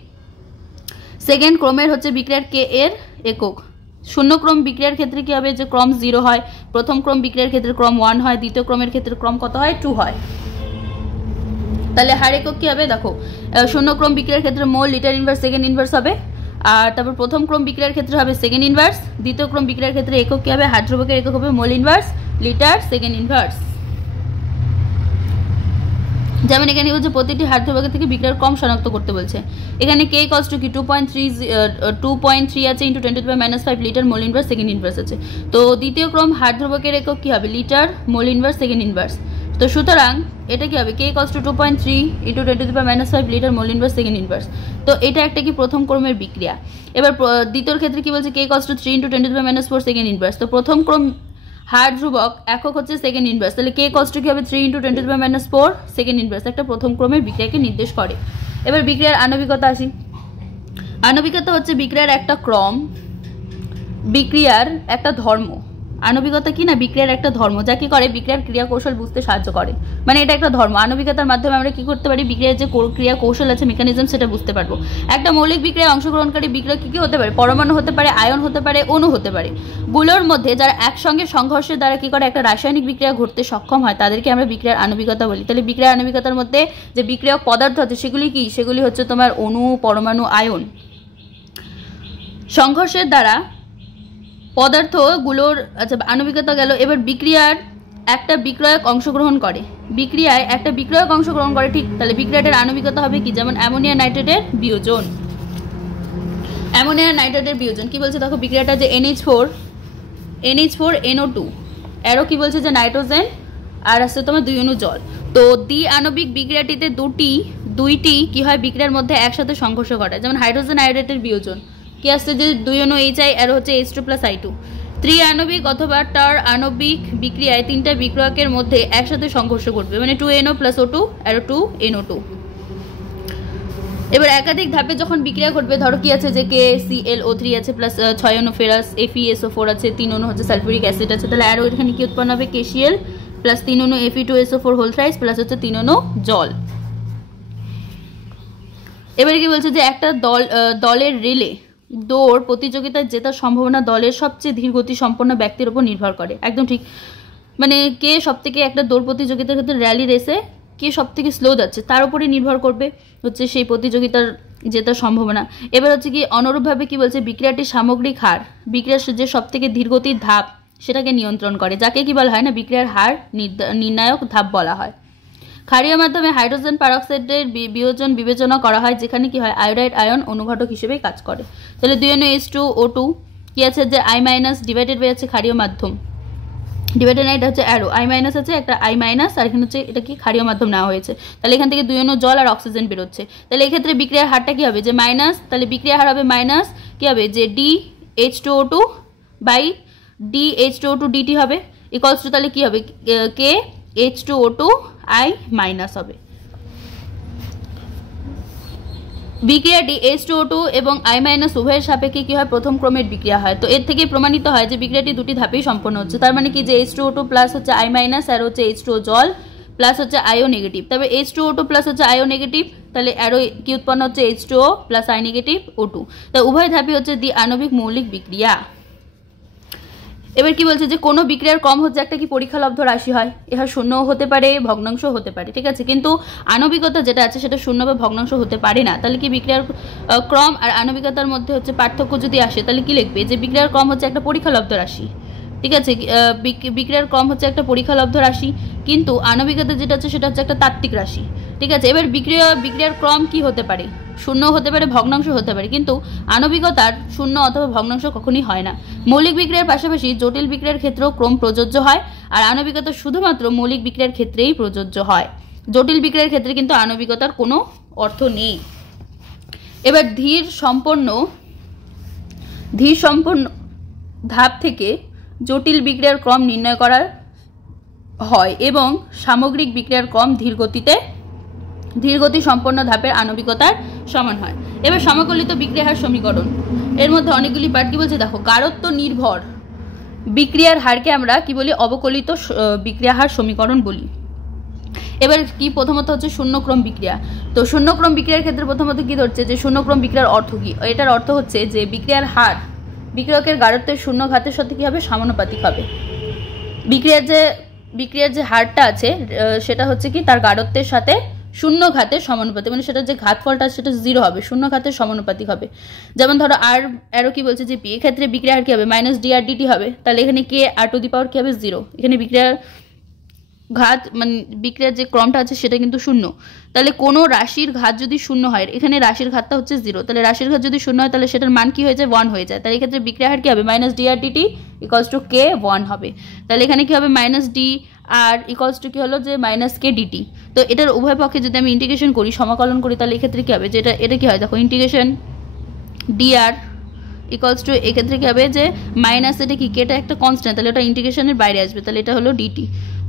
সেকেন্ড ক্রমের হচ্ছে বিক্রিয়ার কে এর একক। শূন্য ক্রম বিক্রিয়ার ক্ষেত্রে কি হবে, যে ক্রম 0 হয়, প্রথম ক্রম বিক্রিয়ার ক্ষেত্রে ক্রম 1 হয়, দ্বিতীয় ক্রমের ক্ষেত্রে ক্রম কত হয়, 2 হয়। তাহলে হার একক কি হবে, দেখো শূন্য ক্রম বিক্রিয়ার ক্ষেত্রে মোল লিটার ইনভার্স সেকেন্ড ইনভার্স হবে, আর তারপর প্রথম ক্রম বিক্রিয়ার ক্ষেত্রে হবে সেকেন্ড ইনভার্স, দ্বিতীয় ক্রম বিক্রিয়ার ক্ষেত্রে একক কি হবে, হার ধ্রুবকের একক হবে mole inverse litre second inverse. যেমন এখানে বলছে প্রতিটি হার ধ্রুবকের থেকে বিক্রিয়ার ক্রম শনাক্ত করতে বলছে। এখানে কে ইকুয়ালস টু কি 2.3 আছে into 10⁻⁵ litre mole inverse second inverse আছে। তো দ্বিতীয় ক্রম হার ধ্রুবকের একক কি হবে, litre mole inverse second inverse. তো সুতরাং এটা কি হবে, k equals to 2.3 into 10⁻⁵ litre mole inverse second inverse. তো এটা একটা কি প্রথম ক্রমের বিক্রিয়া। এবার দ্বিতীয় ক্ষেত্রে কি বলছে, k equals to 3 into 10⁻⁴ second inverse. তো প্রথম ক্রম হার ধ্রুবক একক হচ্ছে সেকেন্ড ইনভার্স, তাহলে কে ইকুয়ালস টু কি হবে, 3 ইন্টু 10⁻⁴ সেকেন্ড ইনভার্স, একটা প্রথম ক্রমের বিক্রিয়াকে নির্দেশ করে। এবার বিক্রিয়ার আণবিকতা আসি। আণবিকতা হচ্ছে বিক্রিয়ার একটা ক্রম, বিক্রিয়ার একটা ধর্ম। আণবিকতা কি না, বিক্রিয়ার একটা ধর্ম, যা কি করে বিক্রিয়ার ক্রিয়া কৌশল বুঝতে সাহায্য করে। মানে এটা একটা ধর্ম, আণবিকতার মাধ্যমে আমরা কি করতে পারি, বিক্রিয়ার যে ক্রিয়া কৌশল আছে, মেকানিজম, সেটা বুঝতে পারবো। একটা মৌলিক বিক্রিয়ায় অংশগ্রহণকারী বিক্রিয়া কি কি হতে পারে, পরমাণু হতে পারে, আয়ন হতে পারে, অণু হতে পারে। গুলোর মধ্যে যারা একসঙ্গে সংঘর্ষের দ্বারা কি করে একটা রাসায়নিক বিক্রিয়া ঘটতে সক্ষম হয়, তাদেরকে আমরা বিক্রিয়ার আণবিকতা বলি। তাহলে বিক্রিয়ার আণবিকতার মধ্যে যে বিক্রিয়ক পদার্থ আছে সেগুলি কি, সেগুলি হচ্ছে তোমার অণু, পরমাণু, আয়ন। সংঘর্ষের দ্বারা পদার্থগুলোর আচ্ছা আণবিকতা গেল। এবার বিক্রিয়ার একটা বিক্রয়ক অংশগ্রহণ করে, বিক্রিয়ায় একটা বিক্রয়ক অংশগ্রহণ করে, ঠিক। তাহলে বিক্রিয়াটার আণবিকতা হবে কি, যেমন অ্যামোনিয়া নাইট্রেটের বিয়োজন। অ্যামোনিয়া নাইট্রেটের বিয়োজন কি বলছে, দেখো বিক্রিয়াটা যে NH4 NO2, এরও কি বলছে যে নাইট্রোজেন, আর আছে তোমার 2 অণু জল। তো দ্বি আণবিক বিক্রিয়াটিতে দুইটি কি হয়, বিক্রিয়ার মধ্যে একসাথে সংঘর্ষ ঘটায়। যেমন হাইড্রোজেন আয়োডাইডের বিয়োজন কি আসছে, যে 2 অণু HI, এর হচ্ছে H2 + I2। ত্রি-আণবিক অথবা টার আণবিক বিক্রিয়ায় তিনটা বিক্রিয়কের মধ্যে একসাথে সংঘর্ষ ঘটবে, মানে 2NO + O2 আর 2NO2। এবার একাধিক ধাপে যখন বিক্রিয়া ঘটবে, ধরো কি আছে যে KClO3 আছে প্লাস 6 অণু ফেরাস, FeSO4 আছে, 3 অণু হচ্ছে সালফিউরিক অ্যাসিড আছে, তাহলে আরও এখানে কি উৎপন্ন হবে, KCl প্লাস 3 অণু Fe2SO4 হোল থ্রাইস প্লাস হচ্ছে 3 অণু জল। এবারে কি বলছে যে একটা দলের রিলে দৌড় প্রতিযোগিতায় জেতার সম্ভাবনা দলের সবচেয়ে ধীর গতি সম্পন্ন ব্যক্তির উপর নির্ভর করে। একদম ঠিক, মানে কে সবথেকে একটা দৌড় প্রতিযোগিতার ক্ষেত্রে র্যালি রেসে কে সবথেকে স্লো যাচ্ছে তার উপরে নির্ভর করবে হচ্ছে সেই প্রতিযোগিতার জেতার সম্ভাবনা। এবার হচ্ছে কি অনুরূপভাবে কি বলছে, বিক্রিয়াটির সামগ্রিক হার বিক্রিয়ার যে সবথেকে ধীরগতির ধাপ সেটাকে নিয়ন্ত্রণ করে, যাকে কি বলা হয় না, বিক্রিয়ার হার নির্ণায়ক ধাপ বলা হয়। ক্ষারীয় মাধ্যমে হাইড্রোজেন পারঅক্সাইডের বিয়োজন বিবেচনা করা হয়, যেখানে কি হয় আয়োডাইড আয়ন অনুঘটক হিসেবে কাজ করে। তাহলে 2 অণু H2O2 কি আছে, যে I- ডিভাইডেড বাই আছে ক্ষারীয় মাধ্যম, ডিভাইডেড না, এটা হচ্ছে অ্যারো, I- আছে একটা I-, আর এখানে হচ্ছে এটা কি ক্ষারীয় মাধ্যম নেওয়া হয়েছে। তাহলে এখান থেকে 2 অণু জল আর অক্সিজেন বেরোচ্ছে। তাহলে এই ক্ষেত্রে বিক্রিয়ার হারটা কি হবে, যে মাইনাস, তাহলে বিক্রিয়ার হার হবে মাইনাস কি হবে, যে DH2O2 বাই DH2O2 DT হবে ইকুয়ালস টু, তাহলে কি হবে KH2O2 I- হবে। বিক্রিয়াটি H2O2 এবং I- উভয়ের সাপেক্ষে কি হয়, প্রথম ক্রমের বিক্রিয়া হয়। তো এর থেকে প্রমাণিত হয় যে বিক্রিয়াটি দুটি ধাপেই সম্পন্ন হচ্ছে। তার মানে কি, যে H2O2 প্লাস হচ্ছে I- আর হচ্ছে H2O জল প্লাস হচ্ছে আয়ো নেগেটিভ, তবে H2O2 প্লাস হচ্ছে আয়ো নেগেটিভ, তাহলে আরও কি উৎপন্ন হচ্ছে H2O plus I negative O2। তো উভয় ধাপই হচ্ছে দ্বি আণবিক মৌলিক বিক্রিয়া। এবার কি বলছে, যে কোনো বিক্রিয়ার কম হচ্ছে একটা কি পরীক্ষালব্ধ রাশি হয়, ইহা শূন্যও হতে পারে, ভগ্নাংশ হতে পারে, ঠিক আছে। কিন্তু আণবিকতা যেটা আছে সেটা শূন্য বা ভগ্নাংশ হতে পারে না। তাহলে কি বিক্রিয়ার ক্রম আর আণবিকতার মধ্যে হচ্ছে পার্থক্য যদি আসে, তাহলে কি লিখবে, যে বিক্রিয়ার ক্রম হচ্ছে একটা পরীক্ষালব্ধ রাশি, ঠিক আছে। বিক্রিয়ার ক্রম হচ্ছে একটা পরীক্ষালব্ধ রাশি, কিন্তু আণবিকতা যেটা আছে সেটা হচ্ছে একটা তাত্ত্বিক রাশি, ঠিক আছে। এবার বিক্রিয়ার ক্রম কি হতে পারে, শূন্য হতে পারে, ভগ্নাংশ হতে পারে, কিন্তু আণবিকতার শূন্য অথবা ভগ্নাংশ কখনই হয় না। মৌলিক বিক্রিয়ার পাশাপাশি জটিল বিক্রিয়ার ক্ষেত্রেও ক্রম প্রযোজ্য হয়, আর আণবিকতা শুধুমাত্র মৌলিক বিক্রিয়ার ক্ষেত্রেই প্রযোজ্য হয়। জটিল বিক্রিয়ার ক্ষেত্রে কিন্তু আণবিকতার কোনো অর্থ নেই। এবার ধীর সম্পন্ন ধাপ থেকে জটিল বিক্রিয়ার ক্রম নির্ণয় করার হয় এবং সামগ্রিক বিক্রিয়ার কম ধীরগতি সম্পন্ন ধাপের আণবিকতার সমান হয়। এবার সমাকলিত বিক্রিয়ার হার সমীকরণ, এর মধ্যে অনেকগুলি পার্ট কি বলছে দেখো। গাঢ়ত্ব নির্ভর বিক্রিয়ার হারকে আমরা কি বলি, অবকলিত বিক্রিয়া হার সমীকরণ বলি। এবার কি প্রথমত হচ্ছে শূন্যক্রম বিক্রিয়া। তো শূন্যক্রম বিক্রিয়ার ক্ষেত্রে প্রথমত কি ধরছে যে শূন্যক্রম বিক্রিয়ার অর্থ কি। এটার অর্থ হচ্ছে যে বিক্রিয়ার হার বিক্রিয়কের গাঢ়ত্বের শূন্য ঘাতের সাথে কি হবে, সমানুপাতিক হবে। বিক্রিয়ার যে হারটা আছে সেটা হচ্ছে কি তার গাঢ়ত্বের সাথে শূন্য ঘাতের সমানুপাতিক, মানে সেটা যে ঘাতফলটা সেটা 0 হবে, শূন্য ঘাতের সমানুপাতিক হবে। যেমন ধরো আর আরও কি বলছে যে পি, এক্ষেত্রে বিক্রিয়া হার কি হবে, -dr/dt হবে। তাহলে এখানে কে r⁴ কি হবে 0। এখানে বিক্রিয়ার ঘাত মানে বিক্রিয়ার যে ক্রমটা আছে সেটা কিন্তু 0। তাহলে কোনো রাশির ঘাত যদি 0 হয়, এখানে রাশির ঘাতটা হচ্ছে 0, তাহলে রাশির ঘাত যদি 0 হয় তাহলে সেটার মান কি হয়ে যায়, 1 হয়ে যায়। তাহলে এক্ষেত্রে বিক্রিয়া হার কি হবে, -dr/dt = k1 হবে। তাহলে এখানে কি হবে, -dr কি হলো যে -k/dt। তো এটার উভয় পক্ষে যদি আমি ইন্টিগ্রেশন করি, সমাকলন করি, তাহলে এক্ষেত্রে কি হবে, যেটা এটা কি হয় দেখো, ইন্টিগ্রেশন dr এক্ষেত্রে কি হবে যে মাইনাস, এটা কি কেটা একটা কনস্ট্যান্ট, তাহলে ওটা ইন্টিগ্রেশনের বাইরে আসবে, তাহলে এটা হলো dt।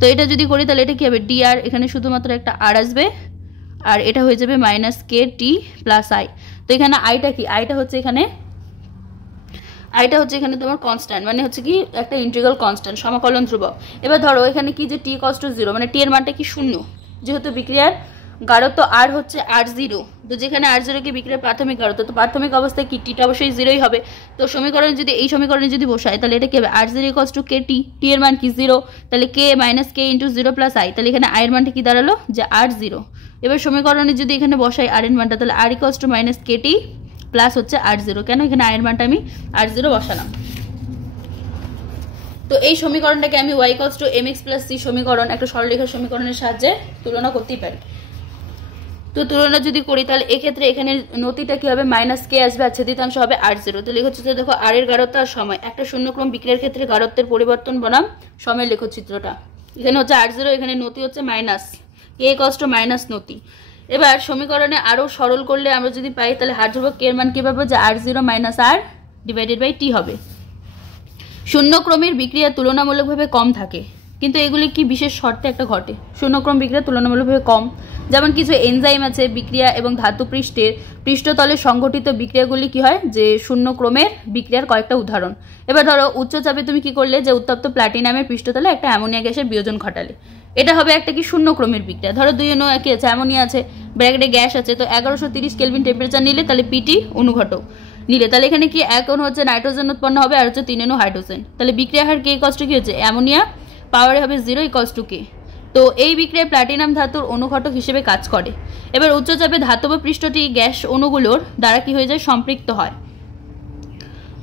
তো এটা যদি করি তাহলে এটা কি হবে, dr এখানে শুধুমাত্র একটা r আসবে আর এটা হয়ে যাবে -kt + i। তো এখানে আইটা কি, আইটা হচ্ছে এখানে তোমার কনস্ট্যান্ট, মানে হচ্ছে কি একটা ইন্টিগ্রাল কনস্ট্যান্ট, সমাকলন ধ্রুবক। এবার ধরো এখানে কি যে t = 0, মানে t এর মানটা কি 0, যেহেতু বিক্রিয়ার গাঢ়ত্ব r হচ্ছে r0, তো যেখানে r0 কি বিক্রিয়ার প্রাথমিক গাঢ়ত্ব, তো প্রাথমিক অবস্থায় কি টিটা অবশ্যই 0ই হবে। তো সমীকরণে যদি এই সমীকরণে যদি বসাই তাহলে এটা কি হবে, r0 = kt, t এর মান কি 0, তাহলে k - k × 0 + i, তাহলে এখানে i এর মানটা কি দাঁড়ালো যে r0। এবার সমীকরণে যদি এখানে বসাই r এর মানটা, তাহলে r = -kt প্লাস হচ্ছে r0, কেন এখানে i এর মানটা আমি r0 বসালাম। তো এই সমীকরণটাকে আমি y = mx + c সমীকরণ, একটা সরলরেখার সমীকরণের সাহায্যে তুলনা করতেই পারি। তো তুলনা যদি করি তাহলে এক্ষেত্রে এখানে নতিটা কি হবে, -k আসবে আর ছেদিতাংশ হবে r0। তো লেখচিত্র দেখো, r এর গাঢ়ত্ব আর সময়, একটা শূন্যক্রম বিক্রিয়ার ক্ষেত্রে গাঢ়ত্বের পরিবর্তন বনাম সময়ের লেখচিত্রটা। এখানে হচ্ছে r0, এখানে নতি হচ্ছে k = নতি। এবার সমীকরণে আরও সরল করলে আমরা যদি পাই তাহলে হার ধ্রুবক k এর মান কি পাবো, যে r0 - r/t হবে। শূন্যক্রমের বিক্রিয়া তুলনামূলকভাবে কম থাকে, কিন্তু এগুলি কি বিশেষ শর্তে একটা ঘটে, শূন্যক্রম বিক্রিয়া তুলনামূলকভাবে কম। যেমন কিছু এনজাইম আছে বিক্রিয়া এবং ধাতু পৃষ্ঠতলে সংঘটিত বিক্রিয়াগুলি কি হয়, যে শূন্যক্রমের বিক্রিয়ার কয়েকটা উদাহরণ। এবার ধরো উচ্চচাপে তুমি কি করলে, যে উত্তপ্ত প্লাটিনামের পৃষ্ঠতলে একটা অ্যামোনিয়া গ্যাসের বিয়োজন ঘটালে, এটা হবে একটা কি শূন্যক্রমের বিক্রিয়া। ধরো 2 অণু কি আছে, অ্যামোনিয়া আছে, ব্র্যাকেটে গ্যাস আছে, তো 1130 কেলভিন টেম্পারেচার নিলে তাহলে পিটি অনুঘটক নিলে, তাহলে এখানে কি এক অণু হচ্ছে নাইট্রোজেন উৎপন্ন হবে আর হচ্ছে 3 অণু হাইড্রোজেন। তাহলে বিক্রিয়া হার k = কি হচ্ছে, অ্যামোনিয়া পাওয়ারে হবে 0 = k। তো এই বিক্রিয়ায় প্লাটিনাম ধাতুর অনুঘটক হিসেবে কাজ করে। এবার উচ্চচাপে ধাতব পৃষ্ঠটি গ্যাস অণুগুলোর দ্বারা কি হয়ে যায়, সম্পৃক্ত হয়।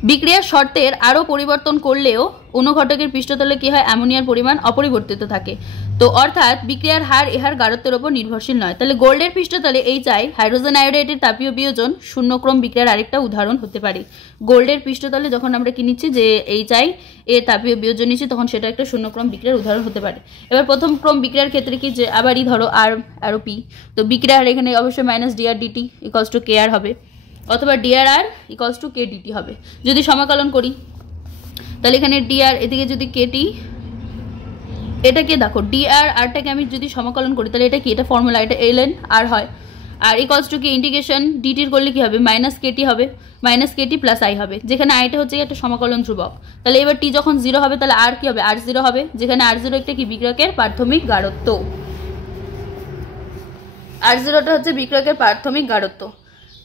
বিক্রিয়ার শর্তের আরও পরিবর্তন করলেও অনুঘটকের পৃষ্ঠতলে কি হয়, অ্যামোনিয়ার পরিমাণ অপরিবর্তিত থাকে। তো অর্থাৎ বিক্রিয়ার হার এহার গাঢ়ত্বের উপর নির্ভরশীল নয়। তাহলে গোল্ডের পৃষ্ঠতলে HI হাইড্রোজেন আয়োডাইডের তাপীয় বিয়োজন শূন্যক্রম বিক্রিয়ার আরেকটা উদাহরণ হতে পারে। গোল্ডের পৃষ্ঠতলে যখন আমরা কি নিচ্ছি, যে HI এর তাপীয় বিয়োজন নিচ্ছি, তখন সেটা একটা শূন্যক্রম বিক্রিয়ার উদাহরণ হতে পারে। এবার প্রথম ক্রম বিক্রিয়ার ক্ষেত্রে কি, যে আবারই ধরো r আর p, তো বিক্রিয়ার এখানে অবশ্যই -dr/dt = kr হবে, অথবা dr = kdt হবে। যদি সমাকলন করি তাহলে এখানে dr এদিকে যদি kt, এটাকে দেখো dr rটাকে আমি যদি সমাকলন করি তাহলে এটা কি, এটা ফর্মুলা, এটা ln r হয়। আর = কি ইন্টিগ্রেশন dt করলে কি হবে, -kt হবে, -kt + i হবে, যেখানে iটা হচ্ছে একটা সমাকলন ধ্রুবক। তাহলে এবার t যখন 0 হবে তাহলে r কি হবে, r0 হবে, যেখানে r0 একটা কি বিক্রিয়কের প্রাথমিক গাঢ়ত্ব, r0টা হচ্ছে বিক্রিয়কের প্রাথমিক গাঢ়ত্ব।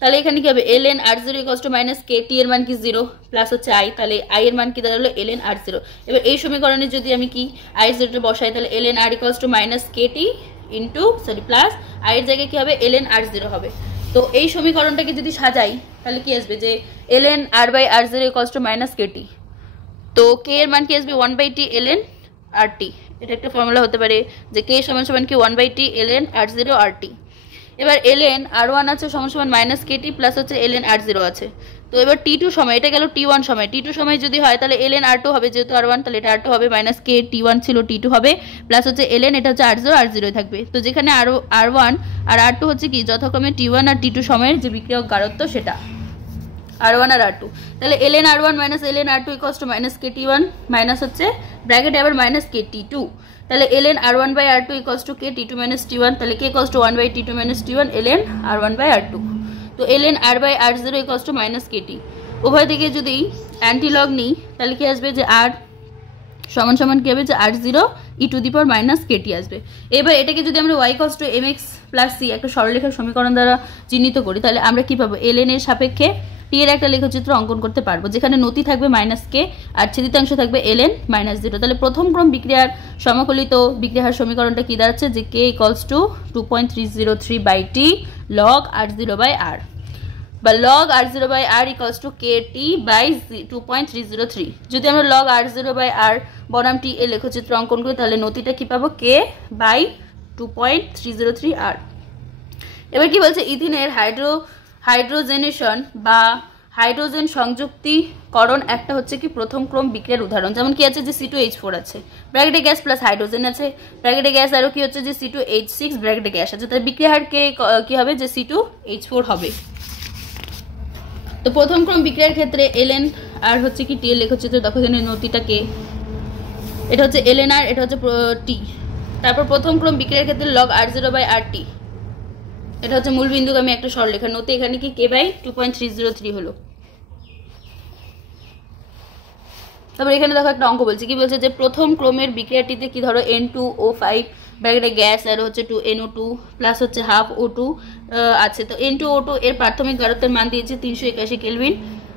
তাহলে এখানে কি হবে, ln r0 = -k, t এর মান কি 0 প্লাস হচ্ছে i, তাহলে i এর মান কি দাঁড়ালো ln r0। এবার এই সমীকরণে যদি আমি কি i0 টা বসাই তাহলে ln r = -kt plus i এর জায়গায় কি হবে, ln r0 হবে। তো এই সমীকরণটাকে যদি সাজাই তাহলে কি আসবে, যে ln r/r0 = -kt, তো k এর মান কি আসবে 1/t ln rt, এটা একটা ফর্মুলা হতে পারে যে k = কি 1/t ln r0 rt। এবার ln r1 আছে -kt প্লাস হচ্ছে ln r0 আছে। তো এবার t2 সময়, এটা গেল t1 সময়, t2 সময় যদি হয় তাহলে ln r2 হবে, যেহেতু r1 তাহলে এটা r2 হবে, -k t1 ছিল t2 হবে, প্লাস হচ্ছে ln এটা হচ্ছে r0 থাকবে। তো যেখানে r1 আর r2 হচ্ছে কি যথাক্রমে t1 আর t2 সময়ের যে বিক্রিয়ক গাঢ়ত্ব সেটা r1 আর r2, তাহলে ln r1 - ln r2 = -kt1 minus হচ্ছে ব্র্যাকেটে আবার -kt2, তাহলে ln r1 by r2 equals to k t2 minus t1, তাহলে k equals to 1 by t2 minus t1 ln r1 by r2। তো ln r by r0 equals to minus kt। উভয় দিকে যদি অ্যান্টি লগ নিই তাহলে কি আসবে যে r সমান সমান কি হবে যে r0 e two the power minus kt আসবে। এবার এটাকে যদি আমরা y equals to mx plus c একটা সরলরেখার সমীকরণ দ্বারা চিহ্নিত করি তাহলে আমরা কি পাবো ln এর সাপেক্ষে t এর একটা লেখচিত্র অঙ্কন করতে পারবো, যেখানে নতি থাকবে মাইনাস k আর ছেদিতাংশ থাকবে ln মাইনাস 0। তাহলে প্রথম ক্রম বিক্রিয়ার সমাকলিত বিক্রিয়ার সমীকরণটা কি দাঁড়াচ্ছে যে k equals to 2.303 by t log r0 by r, বা log r0 by r equals to kt by 2.303। যদি আমরা log r0 বাই r বনাম t এর লেখচিত্র অঙ্কন করি তাহলে নতিটা কি পাবো k বাই 2.303 r। এবার কি বলছে ইথিনের হাইড্রোজেনেশন বা হাইড্রোজেন সংযুক্তিকরণ একটা হচ্ছে কি প্রথম ক্রম বিক্রিয়ার উদাহরণ। যেমন কি আছে যে C2H4 আছে, ব্র্যাকেটে গ্যাস প্লাস হাইড্রোজেন আছে, ব্র্যাকেটে গ্যাস আরও কি হচ্ছে যে C2H6 ব্র্যাকেটে গ্যাস আছে, তাহলে বিক্রিয়া হার কি হবে যে C2H4 হবে। তো প্রথম ক্রম বিক্রিয়ার ক্ষেত্রে ln আর হচ্ছে কি t এর লেখচিত্র দেখো এখানে নতিটা k, এটা হচ্ছে ln r, এটা হচ্ছে t। তারপর প্রথম ক্রম বিক্রিয়ার ক্ষেত্রে log r0 বাই rt, এটা হচ্ছে মূল বিন্দুগামী একটা সরলরেখা, নতি এখানে কি k বাই 2.303 হলো। তারপর এখানে দেখো একটা অঙ্ক বলছে, কি বলছে যে প্রথম ক্রমের বিক্রিয়াটিতে কি ধরো N2O5 ব্র্যাকেটে গ্যাস আর হচ্ছে 2NO2 প্লাস হচ্ছে হাফ O2 আছে। তো N2O2 এর প্রাথমিক গাঢ়ত্বের মান দিয়েছে 381 কেলভিন,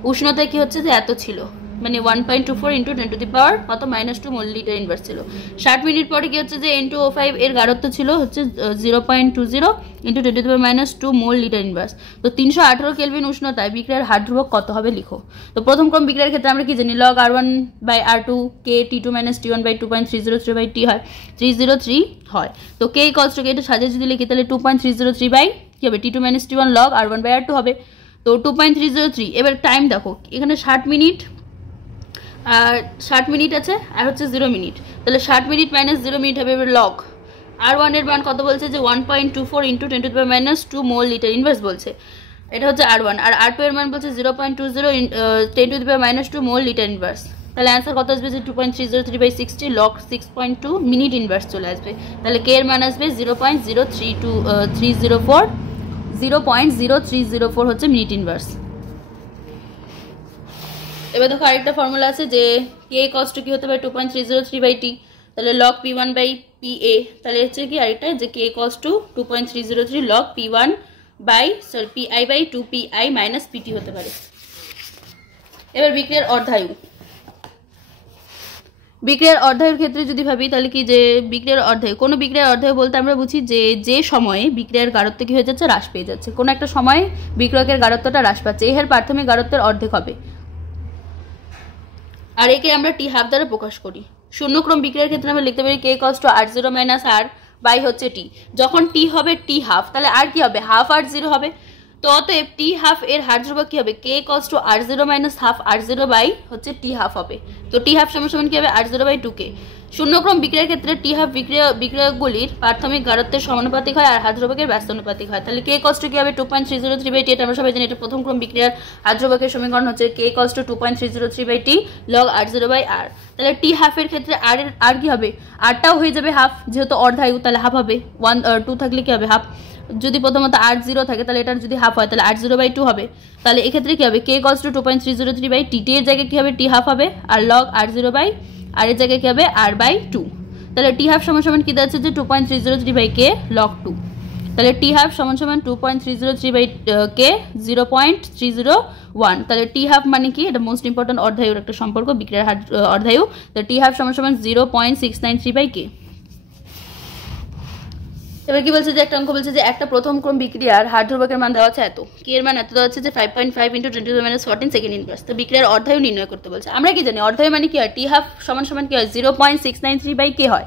উষ্ণতা কি হচ্ছে যে এত ছিল, মানে 1.24 ইন্টু 10 টু দি পাওয়ার কত -2 মোল লিটার ইনভার্স ছিল। 60 মিনিট পরে কি হচ্ছে যে N2O5 এর গাঢ়ত্ব ছিল হচ্ছে 0.20 into 10 two the power -2 mole litre inverse. তো 318 কেলভিন উষ্ণতায় বিক্রিয়ার হার ধ্রুবক কত হবে লিখো। তো প্রথম ক্রম বিক্রিয়ার ক্ষেত্রে আমরা কি জানি log r1 by r2 k t2 minus t1 by 2.303 by t হয় 303 হয়। তো k ইকুয়ালস টু এটা সাজিয়ে যদি লিখি তাহলে 2.303 বাই কি হবে t2 minus t1 log r1 by r2 হবে। তো 2.303। এবার টাইম দেখো এখানে 60 মিনিট আর 60 মিনিট আছে আর হচ্ছে 0 মিনিট, তাহলে 60 মিনিট মাইনাস 0 মিনিট হবে। এবার লগ r1 এর মান কত বলছে যে 1.24 into 10 two the power -2 mole litre inverse বলছে, এটা হচ্ছে r1। আর r2 এর মান বলছে 0.20 10 two the power -2 mole litre inverse. তাহলে অ্যান্সার কত আসবে যে 2.303 বাই 60 লগ 6.2 মিনিট ইনভার্স চলে আসবে। তাহলে k এর মান আসবে 0.0304 হচ্ছে মিনিট ইনভার্স। এবার দেখো আরেকটা ফর্মুলা আছে যে k ইকুয়ালস টু কি হতে পারে 2.303 বাই t, তাহলে log p1 বাই pa, তাহলে হচ্ছে কি আরেকটা যে k equals to 2.303 log p1 by pi by 2pi minus pt হতে পারে। এবার বিক্রিয়ার অর্ধায়ু, বিক্রিয়ার অর্ধায়ুর ক্ষেত্রে যদি ভাবি তাহলে কি যে বিক্রিয়ার অর্ধায়ু, কোনো বিক্রিয়ার অর্ধায়ু বলতে আমরা বুঝি যে সময়ে বিক্রিয়ার গাঢ়ত্ব কি হয়ে যাচ্ছে হ্রাস পেয়ে যাচ্ছে, কোনো একটা সময় বিক্রিয়কের গাঢ়ত্বটা হ্রাস পাচ্ছে, এর প্রাথমিক গাঢ়ত্বের অর্ধেক হবে, আর একে আমরা টি হাফ দ্বারা প্রকাশ করি। শূন্যক্রম বিক্রিয়ার ক্ষেত্রে আমরা লিখতে পারি k equals to r0 minus r by হচ্ছে t। যখন t হবে t হাফ তাহলে আর কি হবে হাফ r0 হবে। তো অতএব t হাফ এর হার ধ্রুবক কি হবে k equals to r0 minus half r0 by হচ্ছে t হাফ হবে। তো t হাফ সমান সমান কি হবে r0 বাই 2k। শূন্যক্রম বিক্রিয়ার ক্ষেত্রে টি হাফ বিক্রিয়কগুলির প্রাথমিক গাঢ়ত্বের সমানুপাতিক হয় আর হার ধ্রুবকের ব্যস্তানুপাতিক হয়। তাহলে k ইকুয়ালস টু কি হবে 2.303 বাই t, এটা আমরা সবাই জানি এটা প্রথম ক্রম বিক্রিয়ার হার ধ্রুবকের সমীকরণ হচ্ছে k equals to 2.303 by t log r0 by r। তাহলে টি হাফের ক্ষেত্রে আর কি হবে rটাও হয়ে যাবে হাফ, যেহেতু অর্ধায়ু তাহলে হাফ হবে, 2 থাকলে কি হবে হাফ, যদি প্রথমত r0 থাকে তাহলে এটার যদি হাফ হয় তাহলে r0 বাই 2 হবে। তাহলে এক্ষেত্রে কি হবে k equals to 2.303 by t, এর জায়গায় কি হবে t হাফ হবে আর log r0 বাই r এর জায়গায় কি হবে r বাই 2। তাহলে t হাফ সমান সমান কি দাঁড়াচ্ছে যে 2.303 বাই k log 2। তাহলে t হাফ সমান সমান 2.303 বাই k 0.301। তাহলে t হাফ মানে কি, এটা মোস্ট ইম্পর্টেন্ট অর্ধায়ুর একটা সম্পর্ক, বিক্রিয়ার হার অর্ধায়ু। তাহলে t হাফ সমান সমান 0.693 বাই k। এবার কি বলছে যে একটা অঙ্ক বলছে যে একটা প্রথম ক্রম বিক্রিয়ার হার ধ্রুবকের মান দেওয়া আছে এত, k এর মান এত দেওয়া আছে যে 5.5 into 10 two the power -14 second inverse. তো বিক্রিয়ার অর্ধায়ু নির্ণয় করতে বলছে। আমরা কি জানি অর্ধায়ু মানে কি হয় t হাফ সমান সমান কি হয় 0.693 বাই k হয়।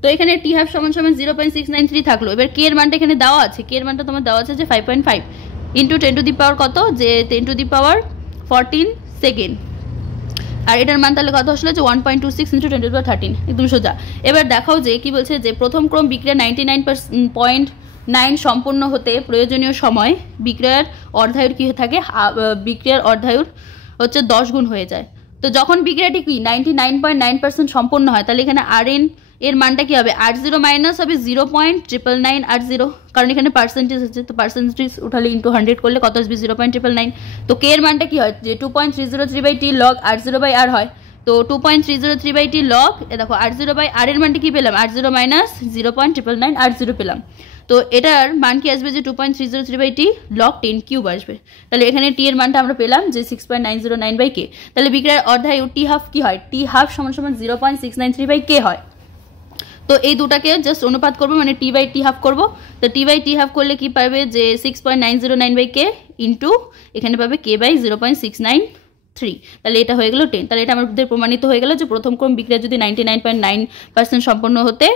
তো এখানে t হাফ সমান সমান 0.693 থাকলো। এবার k এর মানটা এখানে দেওয়া আছে, k এর মানটা তোমার দেওয়া আছে যে 5.5 ইন্টু 10 টু দি পাওয়ার কত যে 10 টু দি পাওয়ার 14 সেকেন্ড, আর এটার মান তাহলে কত আসলে যে 1.26 ইন্টু 10 টু দি পাওয়ার 13, একদম সোজা। এবার দেখাও যে কি বলছে যে প্রথম ক্রম বিক্রিয়া 99.9 সম্পূর্ণ হতে প্রয়োজনীয় সময় বিক্রিয়ার অর্ধায়ুর কি থাকে, বিক্রিয়ার অর্ধায়ুর হচ্ছে 10 গুণ হয়ে যায়। তো যখন বিক্রিয়াটি কি 99.9% সম্পূর্ণ হয় তাহলে এখানে rn এর মানটা কি হবে R0 মাইনাস হবে 0.99980, কারণ এখানে পার্সেন্টেজ আছে, তো পার্সেন্টেজ উঠালে ইন্টু 100 করলে কত আসবে 0.999। তো কে এর মানটা কি হয় যে 2.303/t log R0/r হয়। তো 2.303/t log দেখো R0/r এর মানটা কি পেলাম R0 মাইনাস 0.99980 পেলাম। তো এটার মান কি আসবে যে 2.303/t log 10 কিউব আসবে। তাহলে এখানে টি এর মানটা আমরা পেলাম যে 6.909/k। তাহলে বিক্রিয়ার অর্ধায়ু টি হাফ কি হয়, টি হাফ সমান সমান 0.693/k হয়। তো এই দুটাকে জাস্ট অনুপাত করবো, মানে টি বাই টি হাফ করবো। তো টি বাই টি হাফ করলে কি পাবে যে 6.909/k ইন্টু এখানে পাবে k বাই 0.693। তাহলে এটা হয়ে গেল 10। তাহলে এটা আমাদের প্রমাণিত হয়ে গেল যে প্রথম ক্রম বিক্রিয়া যদি 99.9% সম্পন্ন হতে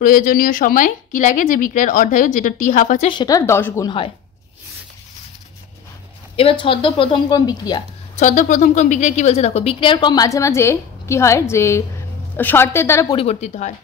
প্রয়োজনীয় সময় কি লাগে, যে বিক্রিয়ার অর্ধায়ু যেটা টি হাফ আছে সেটার 10 গুণ হয়। এবার ছদ্ম প্রথম ক্রম বিক্রিয়া। ছদ্ম প্রথম ক্রম বিক্রিয়া কি বলছে দেখো, বিক্রিয়ার ক্রম মাঝে মাঝে কি হয় যে শর্তের দ্বারা পরিবর্তিত হয়।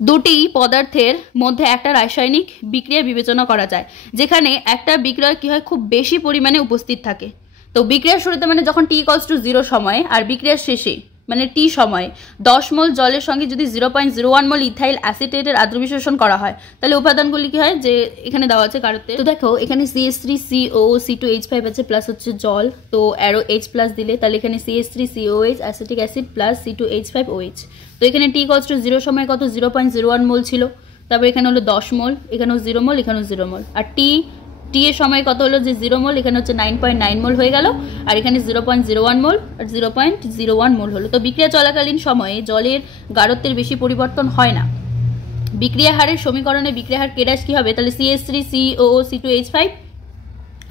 দুটি পদার্থের মধ্যে একটা রাসায়নিক বিক্রিয়া বিবেচনা করা যায় যেখানে একটা বিক্রিয়া কি হয় খুব বেশি পরিমাণে উপস্থিত থাকে। তো বিক্রিয়ার শুরুতে মানে যখন t=0 সময়ে আর বিক্রিয়ার শেষে মানে টি সময়ে 10 মোল জলের সঙ্গে যদি 0.01 মোল ইথাইল অ্যাসিটেটের আদ্র বিশ্লেষণ করা হয় তাহলে উপাদানগুলি কি হয় যে এখানে দেওয়া আছে কারোতে। তো দেখো এখানে CH3CO C2H5 আছে প্লাস হচ্ছে জল, তো অ্যারো H প্লাস দিলে তাহলে এখানে CH3COH acetic acid plus C2H5OH। তো এখানে t=0 সময় কত 0.01 মোল ছিল, তারপর এখানে হলো 10 মোল, এখানেও 0 মোল, এখানেও 0 মোল, আর টি এর সময় কত হলো যে 0 মোল, এখানে হচ্ছে 9.9 মোল হয়ে গেল, আর এখানে 0.01 মোল আর 0.01 মোল হলো। তো বিক্রিয়া চলাকালীন সময়ে জলের গাঢ়ত্বের বেশি পরিবর্তন হয় না। বিক্রিয়া হারের সমীকরণে বিক্রিয়া হার কেডাস কি হবে, তাহলে CH3COO C2H5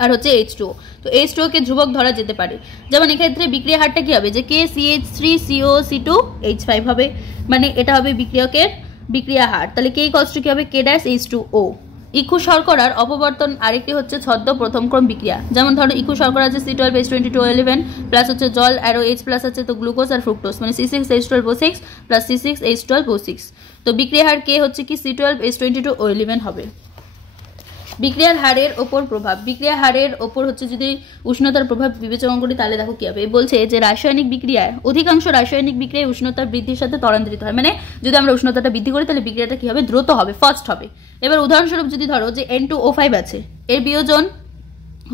আর হচ্ছে H2O। তো H2O কে ধ্রুবক ধরা যেতে পারে, যেমন এক্ষেত্রে বিক্রিয়া হারটা কি হবে যে KCH3CO C2H5 হবে, মানে এটা হবে বিক্রিয়কের বিক্রিয়া হার। তাহলে K কি হবে K' H2O। ইকু শর্করার অপবর্তন আরেকটি হচ্ছে ছদ্ম প্রথম ক্রম বিক্রিয়া, যেমন ধরো ইকু শর্করা আছে C12H22O11 প্লাস হচ্ছে জল অ্যারো H প্লাস আছে, তো গ্লুকোজ আর ফ্রুক্টোজ মানে C6H12O6 প্লাস C6H12O6। তো বিক্রিয়া হার K হচ্ছে কি C12H22O11 হবে। বিক্রিয়ার হারের ওপর প্রভাব, বিক্রিয়া হারের ওপর হচ্ছে যদি উষ্ণতার প্রভাব বিবেচনা করি তাহলে দেখো কি হবে, বলছে যে রাসায়নিক বিক্রিয়ায় অধিকাংশ রাসায়নিক বিক্রিয়ায় উষ্ণতার বৃদ্ধির সাথে ত্বরান্তরিত হয়, মানে যদি আমরা উষ্ণতাটা বৃদ্ধি করি তাহলে বিক্রিয়াটা কি হবে দ্রুত হবে, ফাস্ট হবে। এবার উদাহরণস্বরূপ যদি ধরো যে N2O5 আছে, এর বিয়োজন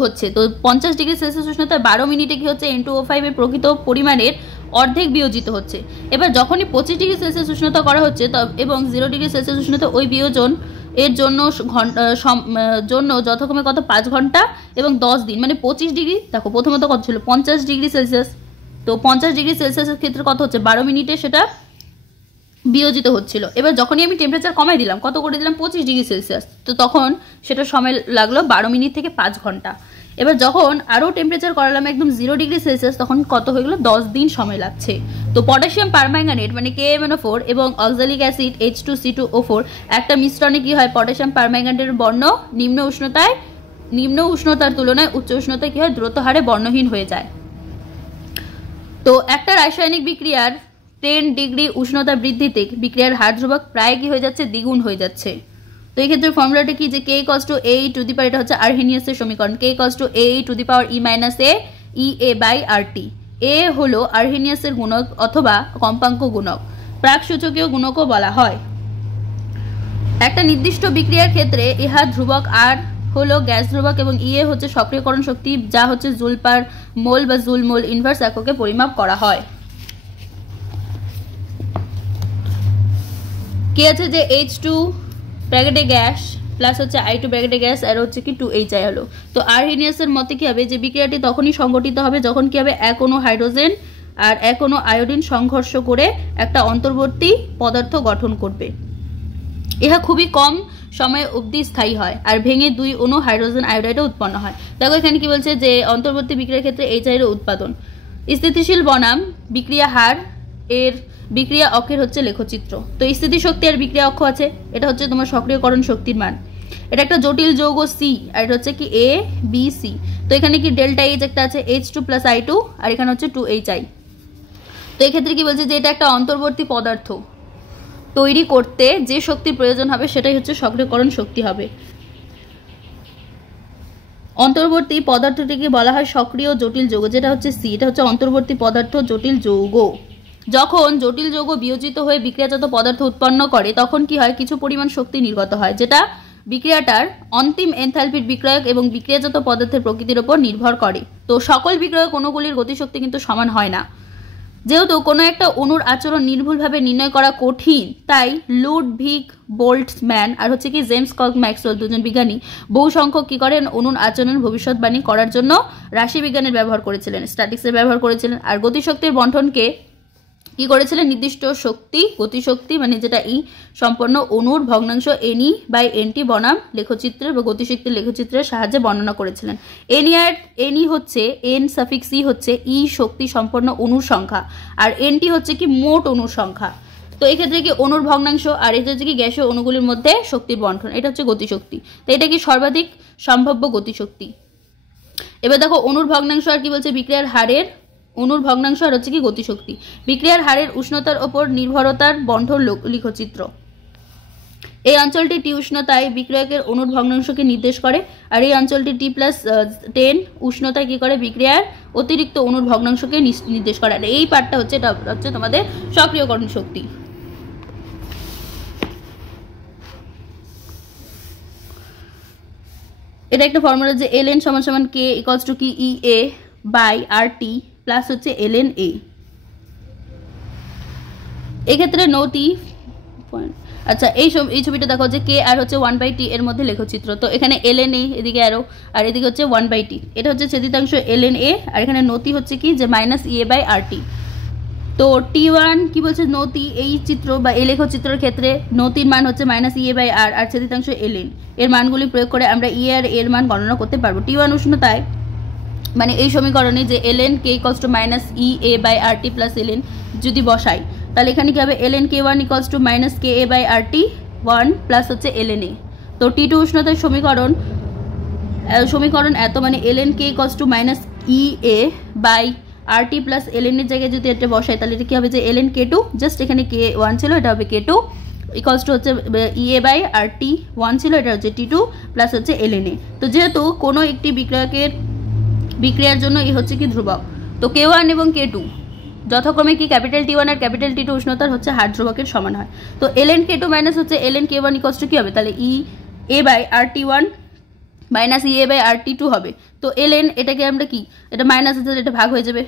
হচ্ছে তো 50 ডিগ্রি সেলসিয়াস উষ্ণতায় 12 মিনিটে কি হচ্ছে N2O5 এর প্রকৃত পরিমাণের অর্ধেক বিয়োজিত হচ্ছে। এবার যখনই 25 ডিগ্রি সেলসিয়াস উষ্ণতা করা হচ্ছে এবং 0 ডিগ্রি সেলসিয়াস উষ্ণতা ওই বিয়োজন এর জন্য যথাক্রমে কত 5 ঘন্টা এবং 10 দিন, মানে 25 ডিগ্রি দেখো প্রথমত কত ছিল 50 ডিগ্রি সেলসিয়াস, তো 50 ডিগ্রি সেলসিয়াসের ক্ষেত্রে কত হচ্ছে 12 মিনিটে সেটা বিয়োজিত হচ্ছিল। এবার যখনই আমি টেম্পারেচার কমাই দিলাম, কত করে দিলাম 25 ডিগ্রি সেলসিয়াস, তো তখন সেটা সময় লাগলো 12 মিনিট থেকে 5 ঘন্টা। এবার যখন আরও টেম্পারেচার করালাম একদম 0 ডিগ্রি সেলসিয়াস, তখন কত হয়ে গেলো 10 দিন সময় লাগছে। তো পটাশিয়াম পারম্যাঙ্গানেট মানে KMnO4 এবং অক্সালিক অ্যাসিড H2C2O4 একটা মিশ্রণে কি হয় পটাশিয়াম পারম্যাঙ্গানেটের বর্ণ নিম্ন উষ্ণতার তুলনায় উচ্চ উষ্ণতায় কি হয় দ্রুত হারে বর্ণহীন হয়ে যায়। তো একটা রাসায়নিক বিক্রিয়ার 10 ডিগ্রি উষ্ণতা বৃদ্ধিতে বিক্রিয়ার হার ধ্রুবক প্রায় কি হয়ে যাচ্ছে দ্বিগুণ হয়ে যাচ্ছে। তো এই ক্ষেত্রে ফর্মুলাটা কি যে K = A, এটা হচ্ছে আর্হেনিয়াসের সমীকরণ, K = A⁻E - EA/RT। A হলো আর্হেনিয়াসের গুণক অথবা কম্পাঙ্ক গুণক, প্রাক সূচকীয় গুণকও বলা হয়। একটা নির্দিষ্ট বিক্রিয়ার ক্ষেত্রে ইহা ধ্রুবক R হলো গ্যাস ধ্রুবক এবং EA হচ্ছে সক্রিয়করণ শক্তি, যা হচ্ছে জুল পার মোল বা জুল মোল ইনভার্স এককে পরিমাপ করা হয়। কি আছে যে H2 ব্র্যাকেটে গ্যাস প্লাস হচ্ছে I2 ব্র্যাকেটে গ্যাস আর হচ্ছে কি 2HI হলো। তো আর্হেনিয়াসের মতে কি হবে যে বিক্রিয়াটি তখনই সংঘটিত হবে যখন কি হবে এক অণু হাইড্রোজেন আর এক অণু আয়োডিন সংঘর্ষ করে একটা অন্তর্বর্তী পদার্থ গঠন করবে। ইহা খুবই কম সময় অবধি স্থায়ী হয় আর ভেঙে 2 অণু হাইড্রোজেন আয়োডাইডও উৎপন্ন হয়। দেখো এখানে কি বলছে যে অন্তর্বর্তী বিক্রিয়ার ক্ষেত্রে HI এর উৎপাদন। স্থিতিশীল বনাম বিক্রিয়া হার এর বিক্রিয়া অক্ষের হচ্ছে লেখচিত্র। তো স্থিতিশক্তি আর বিক্রিয়া অক্ষ আছে, এটা হচ্ছে তোমার সক্রিয়করণ শক্তির মান। এটা একটা জটিল যৌগ C আর এটা হচ্ছে কি ABC। তো এখানে কি ডেল্টা H একটা আছে H2 + I2 আর এখানে হচ্ছে 2HI। তো এই ক্ষেত্রে কি বলছে যে এটা একটা অন্তর্বর্তী পদার্থ তৈরি করতে যে শক্তির প্রয়োজন হবে সেটাই হচ্ছে সক্রিয়করণ শক্তি হবে। অন্তর্বর্তী পদার্থটিকে বলা হয় সক্রিয় জটিল যৌগ, যেটা হচ্ছে C, এটা হচ্ছে অন্তর্বর্তী পদার্থ জটিল যৌগ। যখন জটিল যৌগ বিয়োজিত হয়ে বিক্রিয়াজাত পদার্থ উৎপন্ন করে তখন কি হয়, কিছু পরিমাণ শক্তি নির্গত হয়, যেটা বিক্রিয়াটার অন্তিম এনথালপির বিক্রয়ক এবং বিক্রিয়াজাত পদার্থের প্রকৃতির উপর নির্ভর করে। তো সকল বিক্রয়ক অণুগুলির গতিশক্তি কিন্তু সমান হয় না। যেহেতু কোনো একটা অণুর আচরণ নির্ভুলভাবে নির্ণয় করা কঠিন, তাই লুডভিগ বোল্টজম্যান আর হচ্ছে কি জেমস ক্লার্ক ম্যাক্সওয়েল, দুজন বিজ্ঞানী বহু সংখ্যক কি করেন, অণুর আচরণের ভবিষ্যৎবাণী করার জন্য রাশিবিজ্ঞানের ব্যবহার করেছিলেন, স্ট্যাটিক্সের ব্যবহার করেছিলেন। আর গতিশক্তির বণ্টনকে কি করেছিলেন, নির্দিষ্ট শক্তি, গতিশক্তি মানে যেটা ই সম্পন্ন অণুর ভগ্নাংশ এনই বাই এনটি বনাম লেখচিত্রের বা গতিশক্তির লেখচিত্রের সাহায্যে বর্ণনা করেছিলেন। এনই হচ্ছে এন সাফিক্স ই হচ্ছে ই শক্তি সম্পন্ন অণুর সংখ্যা, আর এনটি হচ্ছে কি মোট অণুর সংখ্যা। তো এক্ষেত্রে কি অণুর ভগ্নাংশ, আর এটা হচ্ছে কি গ্যাসীয় অণুগুলির মধ্যে শক্তির বণ্টন, এটা হচ্ছে গতিশক্তি। তো এটা কি সর্বাধিক সম্ভাব্য গতিশক্তি। এবার দেখো অণুর ভগ্নাংশ আর কি বলছে, বিক্রিয়ার হারের, অণুর ভগ্নাংশ আর হচ্ছে কি গতিশক্তি, বিক্রিয়ার হারের উষ্ণতার ওপর নির্ভরতার বণ্টন লিখচিত্র। এই অঞ্চলটি টি উষ্ণতায় বিক্রিয়কের অণুর ভগ্নাংশকে নির্দেশ করে, আর এই অঞ্চলটি T+10 উষ্ণতায় কি করে, বিক্রিয়ার অতিরিক্ত অণুর ভগ্নাংশকে নির্দেশ করে। আর এই পার্টটা হচ্ছে, এটা হচ্ছে তোমাদের সক্রিয়করণ শক্তি। এটা একটা ফর্মুলা যে ln = k = কি EA বাই RT প্লাস হচ্ছে ln A। এক্ষেত্রে নোটি, আচ্ছা এই ছবিটা দেখো যে কে আর হচ্ছে 1/t এর মধ্যে লেখচিত্র। তো এখানে ln A এদিকে অ্যারো, আর এদিকে হচ্ছে 1/t, এটা হচ্ছে ছেদিতাংশ ln A, আর এখানে নতি হচ্ছে কি যে -EA/RT। তো T1 কি বলছে, নতি এই চিত্র বা এই লেখচিত্রের ক্ষেত্রে নতির মান হচ্ছে -EA/R আর ছেদিতাংশ ln, এর মানগুলি প্রয়োগ করে আমরা E আর এর মান গণনা করতে পারবো। T1 উষ্ণতায় মানে এই সমীকরণে যে ln k = -EA/RT plus ln যদি বসাই, তাহলে এখানে কি হবে, ln k1 = -KA/RT 1 প্লাস হচ্ছে ln A। তো T2 উষ্ণতার সমীকরণ এত, মানে ln k = -EA/RT plus ln এর জায়গায় যদি এটা বসাই, তাহলে এটা কি হবে যে ln k2, জাস্ট এখানে k1 ছিল, এটা হবে k2 = হচ্ছে EA/RT 1 ছিল, এটা হচ্ছে T2 প্লাস হচ্ছে ln A। তো যেহেতু কোনো একটি বিক্রিয়ার জন্য এই হচ্ছে কি ধ্রুবক, তো K1 এবং K2 যথাক্রমে কি T1 আর T2 উষ্ণতার হচ্ছে হার ধ্রুবকের সমান হয়। তো ln k2 মাইনাস হচ্ছে ln k1 = কি হবে, তাহলে EA/RT1 মাইনাস EA/RT2 হবে। তো ln এটাকে আমরা কি, এটা মাইনাস আছে, এটা ভাগ হয়ে যাবে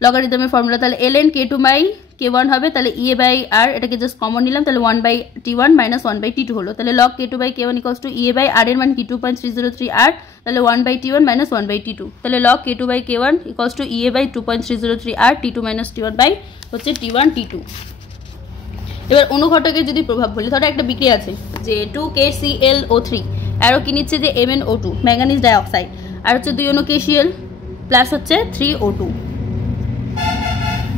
লগারিদমের ফর্মুলা, তাহলে ln k2/k1 হবে, তাহলে EA/R এটাকে জাস্ট কমন নিলাম, তাহলে 1/T1 মাইনাস 1/T2 হলো, তাহলে log k2/k1 = EA/R এর মান কি 2.303 R, তাহলে 1/T1 মাইনাস 1/T2, তাহলে log k2/k1 = EA/2.303 R, T2 minus T1 by হচ্ছে T1 T2। এবার অনুঘটকের যদি প্রভাব বলি, ধরো একটা বিক্রিয়া আছে যে 2KClO3 আরও কি নিচ্ছে যে MnO2 ম্যাঙ্গানিজ ডাইঅক্সাইড, আর হচ্ছে 2 অণু KCl প্লাস হচ্ছে 3O2।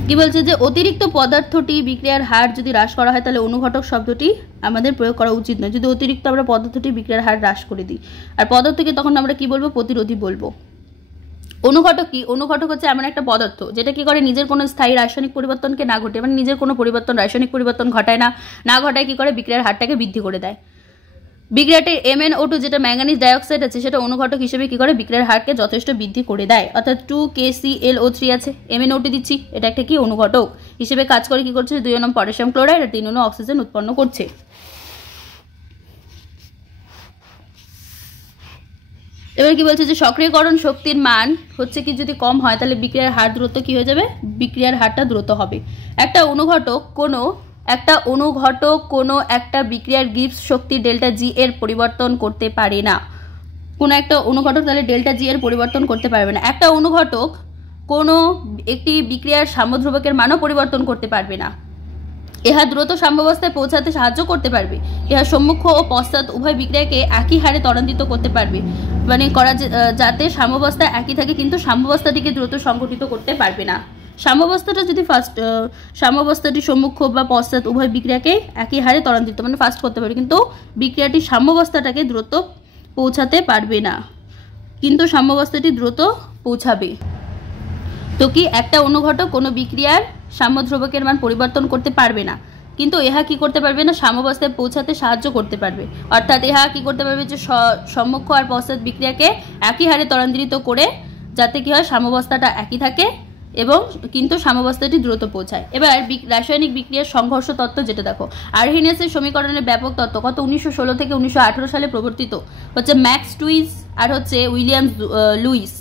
কি বলছে যে অতিরিক্ত পদার্থটি বিক্রিয়ার হার যদি হ্রাস করা হয়, তাহলে অনুঘটক শব্দটি আমাদের প্রয়োগ করা উচিত নয়, যদি অতিরিক্ত আমরা পদার্থটি বিক্রিয়ার হার হ্রাস করে দিই। আর পদার্থকে তখন আমরা কি বলবো, প্রতিরোধী বলবো। অনুঘটক কি, অনুঘটক হচ্ছে এমন একটা পদার্থ যেটা কি করে, নিজের কোনো স্থায়ী রাসায়নিক পরিবর্তনকে না ঘটে, মানে নিজের কোনো রাসায়নিক পরিবর্তন ঘটায় না ঘটায় কি করে, বিক্রিয়ার হারটাকে বৃদ্ধি করে দেয়। বিক্রিয়াটির MnO2 যেটা ম্যাঙ্গানিজ ডাইঅক্সাইড আছে, সেটা অনুঘটক হিসেবে কি করে, বিক্রিয়ার হারকে যথেষ্ট বৃদ্ধি করে দেয়। অর্থাৎ 2KClO3 আছে, MnO2 দিচ্ছি, এটা একটা কি অনুঘটক হিসেবে কাজ করে, কি করছে, 2 অণু পটাশিয়াম ক্লোরাইড আর 3 অণু অক্সিজেন উৎপন্ন করছে। এবার কি বলছে যে সক্রিয়করণ শক্তির মান হচ্ছে কি যদি কম হয়, তাহলে বিক্রিয়ার হার দ্রুত কি হয়ে যাবে, বিক্রিয়ার হারটা দ্রুত হবে। একটা অনুঘটক কোনো একটা বিক্রিয়ার গিবস শক্তি ΔG এর পরিবর্তন করতে পারে না। কোনো একটা অনুঘটক তাহলে ΔG এর পরিবর্তন করতে পারবে না। একটা অনুঘটক কোনো একটি বিক্রিয়ার সাম্যধ্রুবকের মানও পরিবর্তন করতে পারবে না। ইহা দ্রুত সাম্যাবস্থায় পৌঁছাতে সাহায্য করতে পারবে। ইহা সম্মুখ ও পশ্চাৎ উভয় বিক্রিয়াকে একই হারে ত্বরান্বিত করতে পারবে, মানে যাতে সাম্যাবস্থা একই থাকে, কিন্তু সাম্যাবস্থাটিকে দ্রুত সংঘটিত করতে পারবে না। সাম্যাবস্থাটা যদি সাম্যাবস্থাটি সম্মুখ বা পশ্চাৎ উভয় বিক্রিয়াকে একই হারে ত্বরান্বিত মানে ফাস্ট করতে পারবে, কিন্তু বিক্রিয়াটি সাম্যাবস্থাটাকে দ্রুত পৌঁছাতে পারবে না, কিন্তু সাম্যাবস্থাটি দ্রুত পৌঁছাবে। তো কি একটা অনুঘটক কোনো বিক্রিয়ার সাম্যধ্রুবকের মান পরিবর্তন করতে পারবে না, কিন্তু ইহা কি করতে পারবে না, সাম্যাবস্থায় পৌঁছাতে সাহায্য করতে পারবে। অর্থাৎ ইহা কি করতে পারবে যে সম্মুখ আর পশ্চাৎ বিক্রিয়াকে একই হারে ত্বরান্বিত করে, যাতে কি হয় সাম্যাবস্থাটা একই থাকে, এবং কিন্তু সাম্যাবস্থাটি দ্রুত পৌঁছায়। এবার রাসায়নিক বিক্রিয়ার সংঘর্ষ তত্ত্ব যেটা দেখো, আর্হেনিয়াসের সমীকরণের ব্যাপক তত্ত্ব কত 1916 থেকে 1918 সালে প্রবর্তিত হচ্ছে ম্যাক্স টুইস আর হচ্ছে উইলিয়াম লুইস।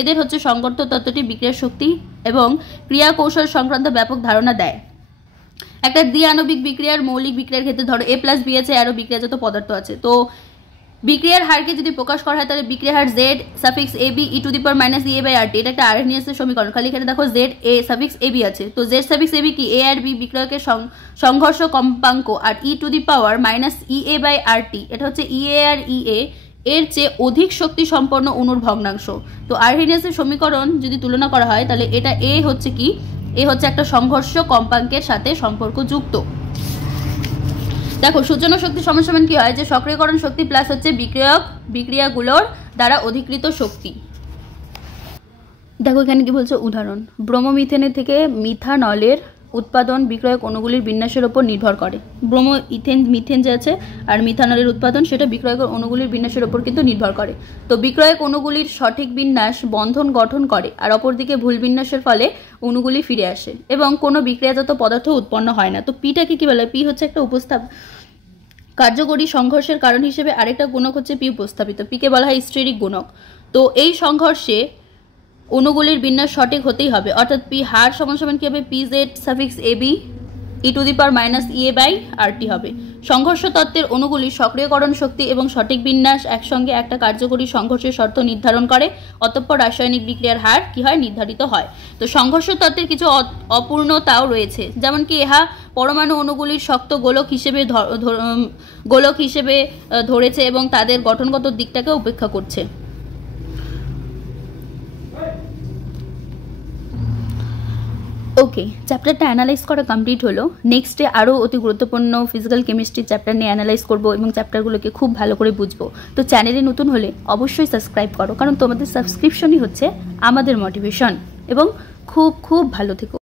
এদের হচ্ছে সংঘর্ষ তত্ত্বটি বিক্রিয়ার শক্তি এবং ক্রিয়া কৌশল সংক্রান্ত ব্যাপক ধারণা দেয়। একটা দ্বিআণবিক বিক্রিয়ার মৌলিক বিক্রিয়ার ক্ষেত্রে ধরো A+B আছে, আরও বিক্রিয়াজাত পদার্থ আছে, তো বিক্রিয়ার হারকে যদি প্রকাশ করা হয় তাহলে বিক্রিয়ার হার Z∪AB e⁻ এটা একটা আর্হেনিয়াসের সমীকরণ। খালি এখানে দেখো ZA∪AB আছে, তো Z∪AB কি A আর B বিক্রিয়কের সংঘর্ষ কম্পাঙ্ক, আর e⁻EA/RT এটা হচ্ছে EA আর EA এর চেয়ে অধিক শক্তি সম্পন্ন অণুর ভগ্নাংশ। তো আর্হেনিয়াসের সমীকরণ যদি তুলনা করা হয় তাহলে এটা A হচ্ছে কি, এ হচ্ছে একটা সংঘর্ষ কম্পাঙ্কের সাথে সম্পর্কযুক্ত। দেখো সূচনা শক্তি সমান কি হয়, যে সক্রিয়করণ শক্তি প্লাস হচ্ছে বিক্রিয়াগুলোর দ্বারা অধিকৃত শক্তি। দেখো এখানে কি বলছে উদাহরণ, ব্রোমোমিথেনের থেকে মিথানলের উৎপাদন বিক্রয়ক অণুগুলির বিন্যাসের উপর নির্ভর করে। মিথেন যে আছে আর মিথানলের উৎপাদন সেটা বিক্রয়ক অণুগুলির বিন্যাসের উপর কিন্তু নির্ভর করে। তো বিক্রয়ক অণুগুলির সঠিক বিন্যাস বন্ধন গঠন করে, আর অপরদিকে ভুল বিন্যাসের ফলে অণুগুলি ফিরে আসে এবং কোনো বিক্রিয়াজাত পদার্থ উৎপন্ন হয় না। তো পিটাকে কি বলে, পি হচ্ছে একটা উপস্থাপ কার্যকরী সংঘর্ষের কারণ হিসেবে আরেকটা গুণক হচ্ছে পি উপস্থাপিত, পিকে বলা হয় স্টেরিক গুণক। তো এই সংঘর্ষে অণুগুলির বিন্যাস সঠিক হতেই হবে, অর্থাৎ পি হার সমান কি হবে, PZ∪AB e⁻EA/RT হবে। সংঘর্ষ তত্ত্বের অণুগুলির সক্রিয়করণ শক্তি এবং সঠিক বিন্যাস একসঙ্গে একটা কার্যকরী সংঘর্ষের শর্ত নির্ধারণ করে, অতঃপর রাসায়নিক বিক্রিয়ার হার কি হয়, নির্ধারিত হয়। তো সংঘর্ষ তত্ত্বের কিছু অপূর্ণতাও রয়েছে, যেমন কি ইহা পরমাণু অণুগুলির শক্ত গোলক হিসেবে ধরেছে এবং তাদের গঠনগত দিকটাকে উপেক্ষা করছে। ওকে, চ্যাপ্টারটা অ্যানালাইজ করা কমপ্লিট হলো। নেক্সটে আরও অতি গুরুত্বপূর্ণ ফিজিক্যাল কেমিস্ট্রি চ্যাপ্টার নিয়ে অ্যানালাইজ করবো এবং চ্যাপ্টারগুলোকে খুব ভালো করে বুঝবো। তো চ্যানেলে নতুন হলে অবশ্যই সাবস্ক্রাইব করো, কারণ তোমাদের সাবস্ক্রিপশনই হচ্ছে আমাদের মোটিভেশন। এবং খুব খুব ভালো থেকো।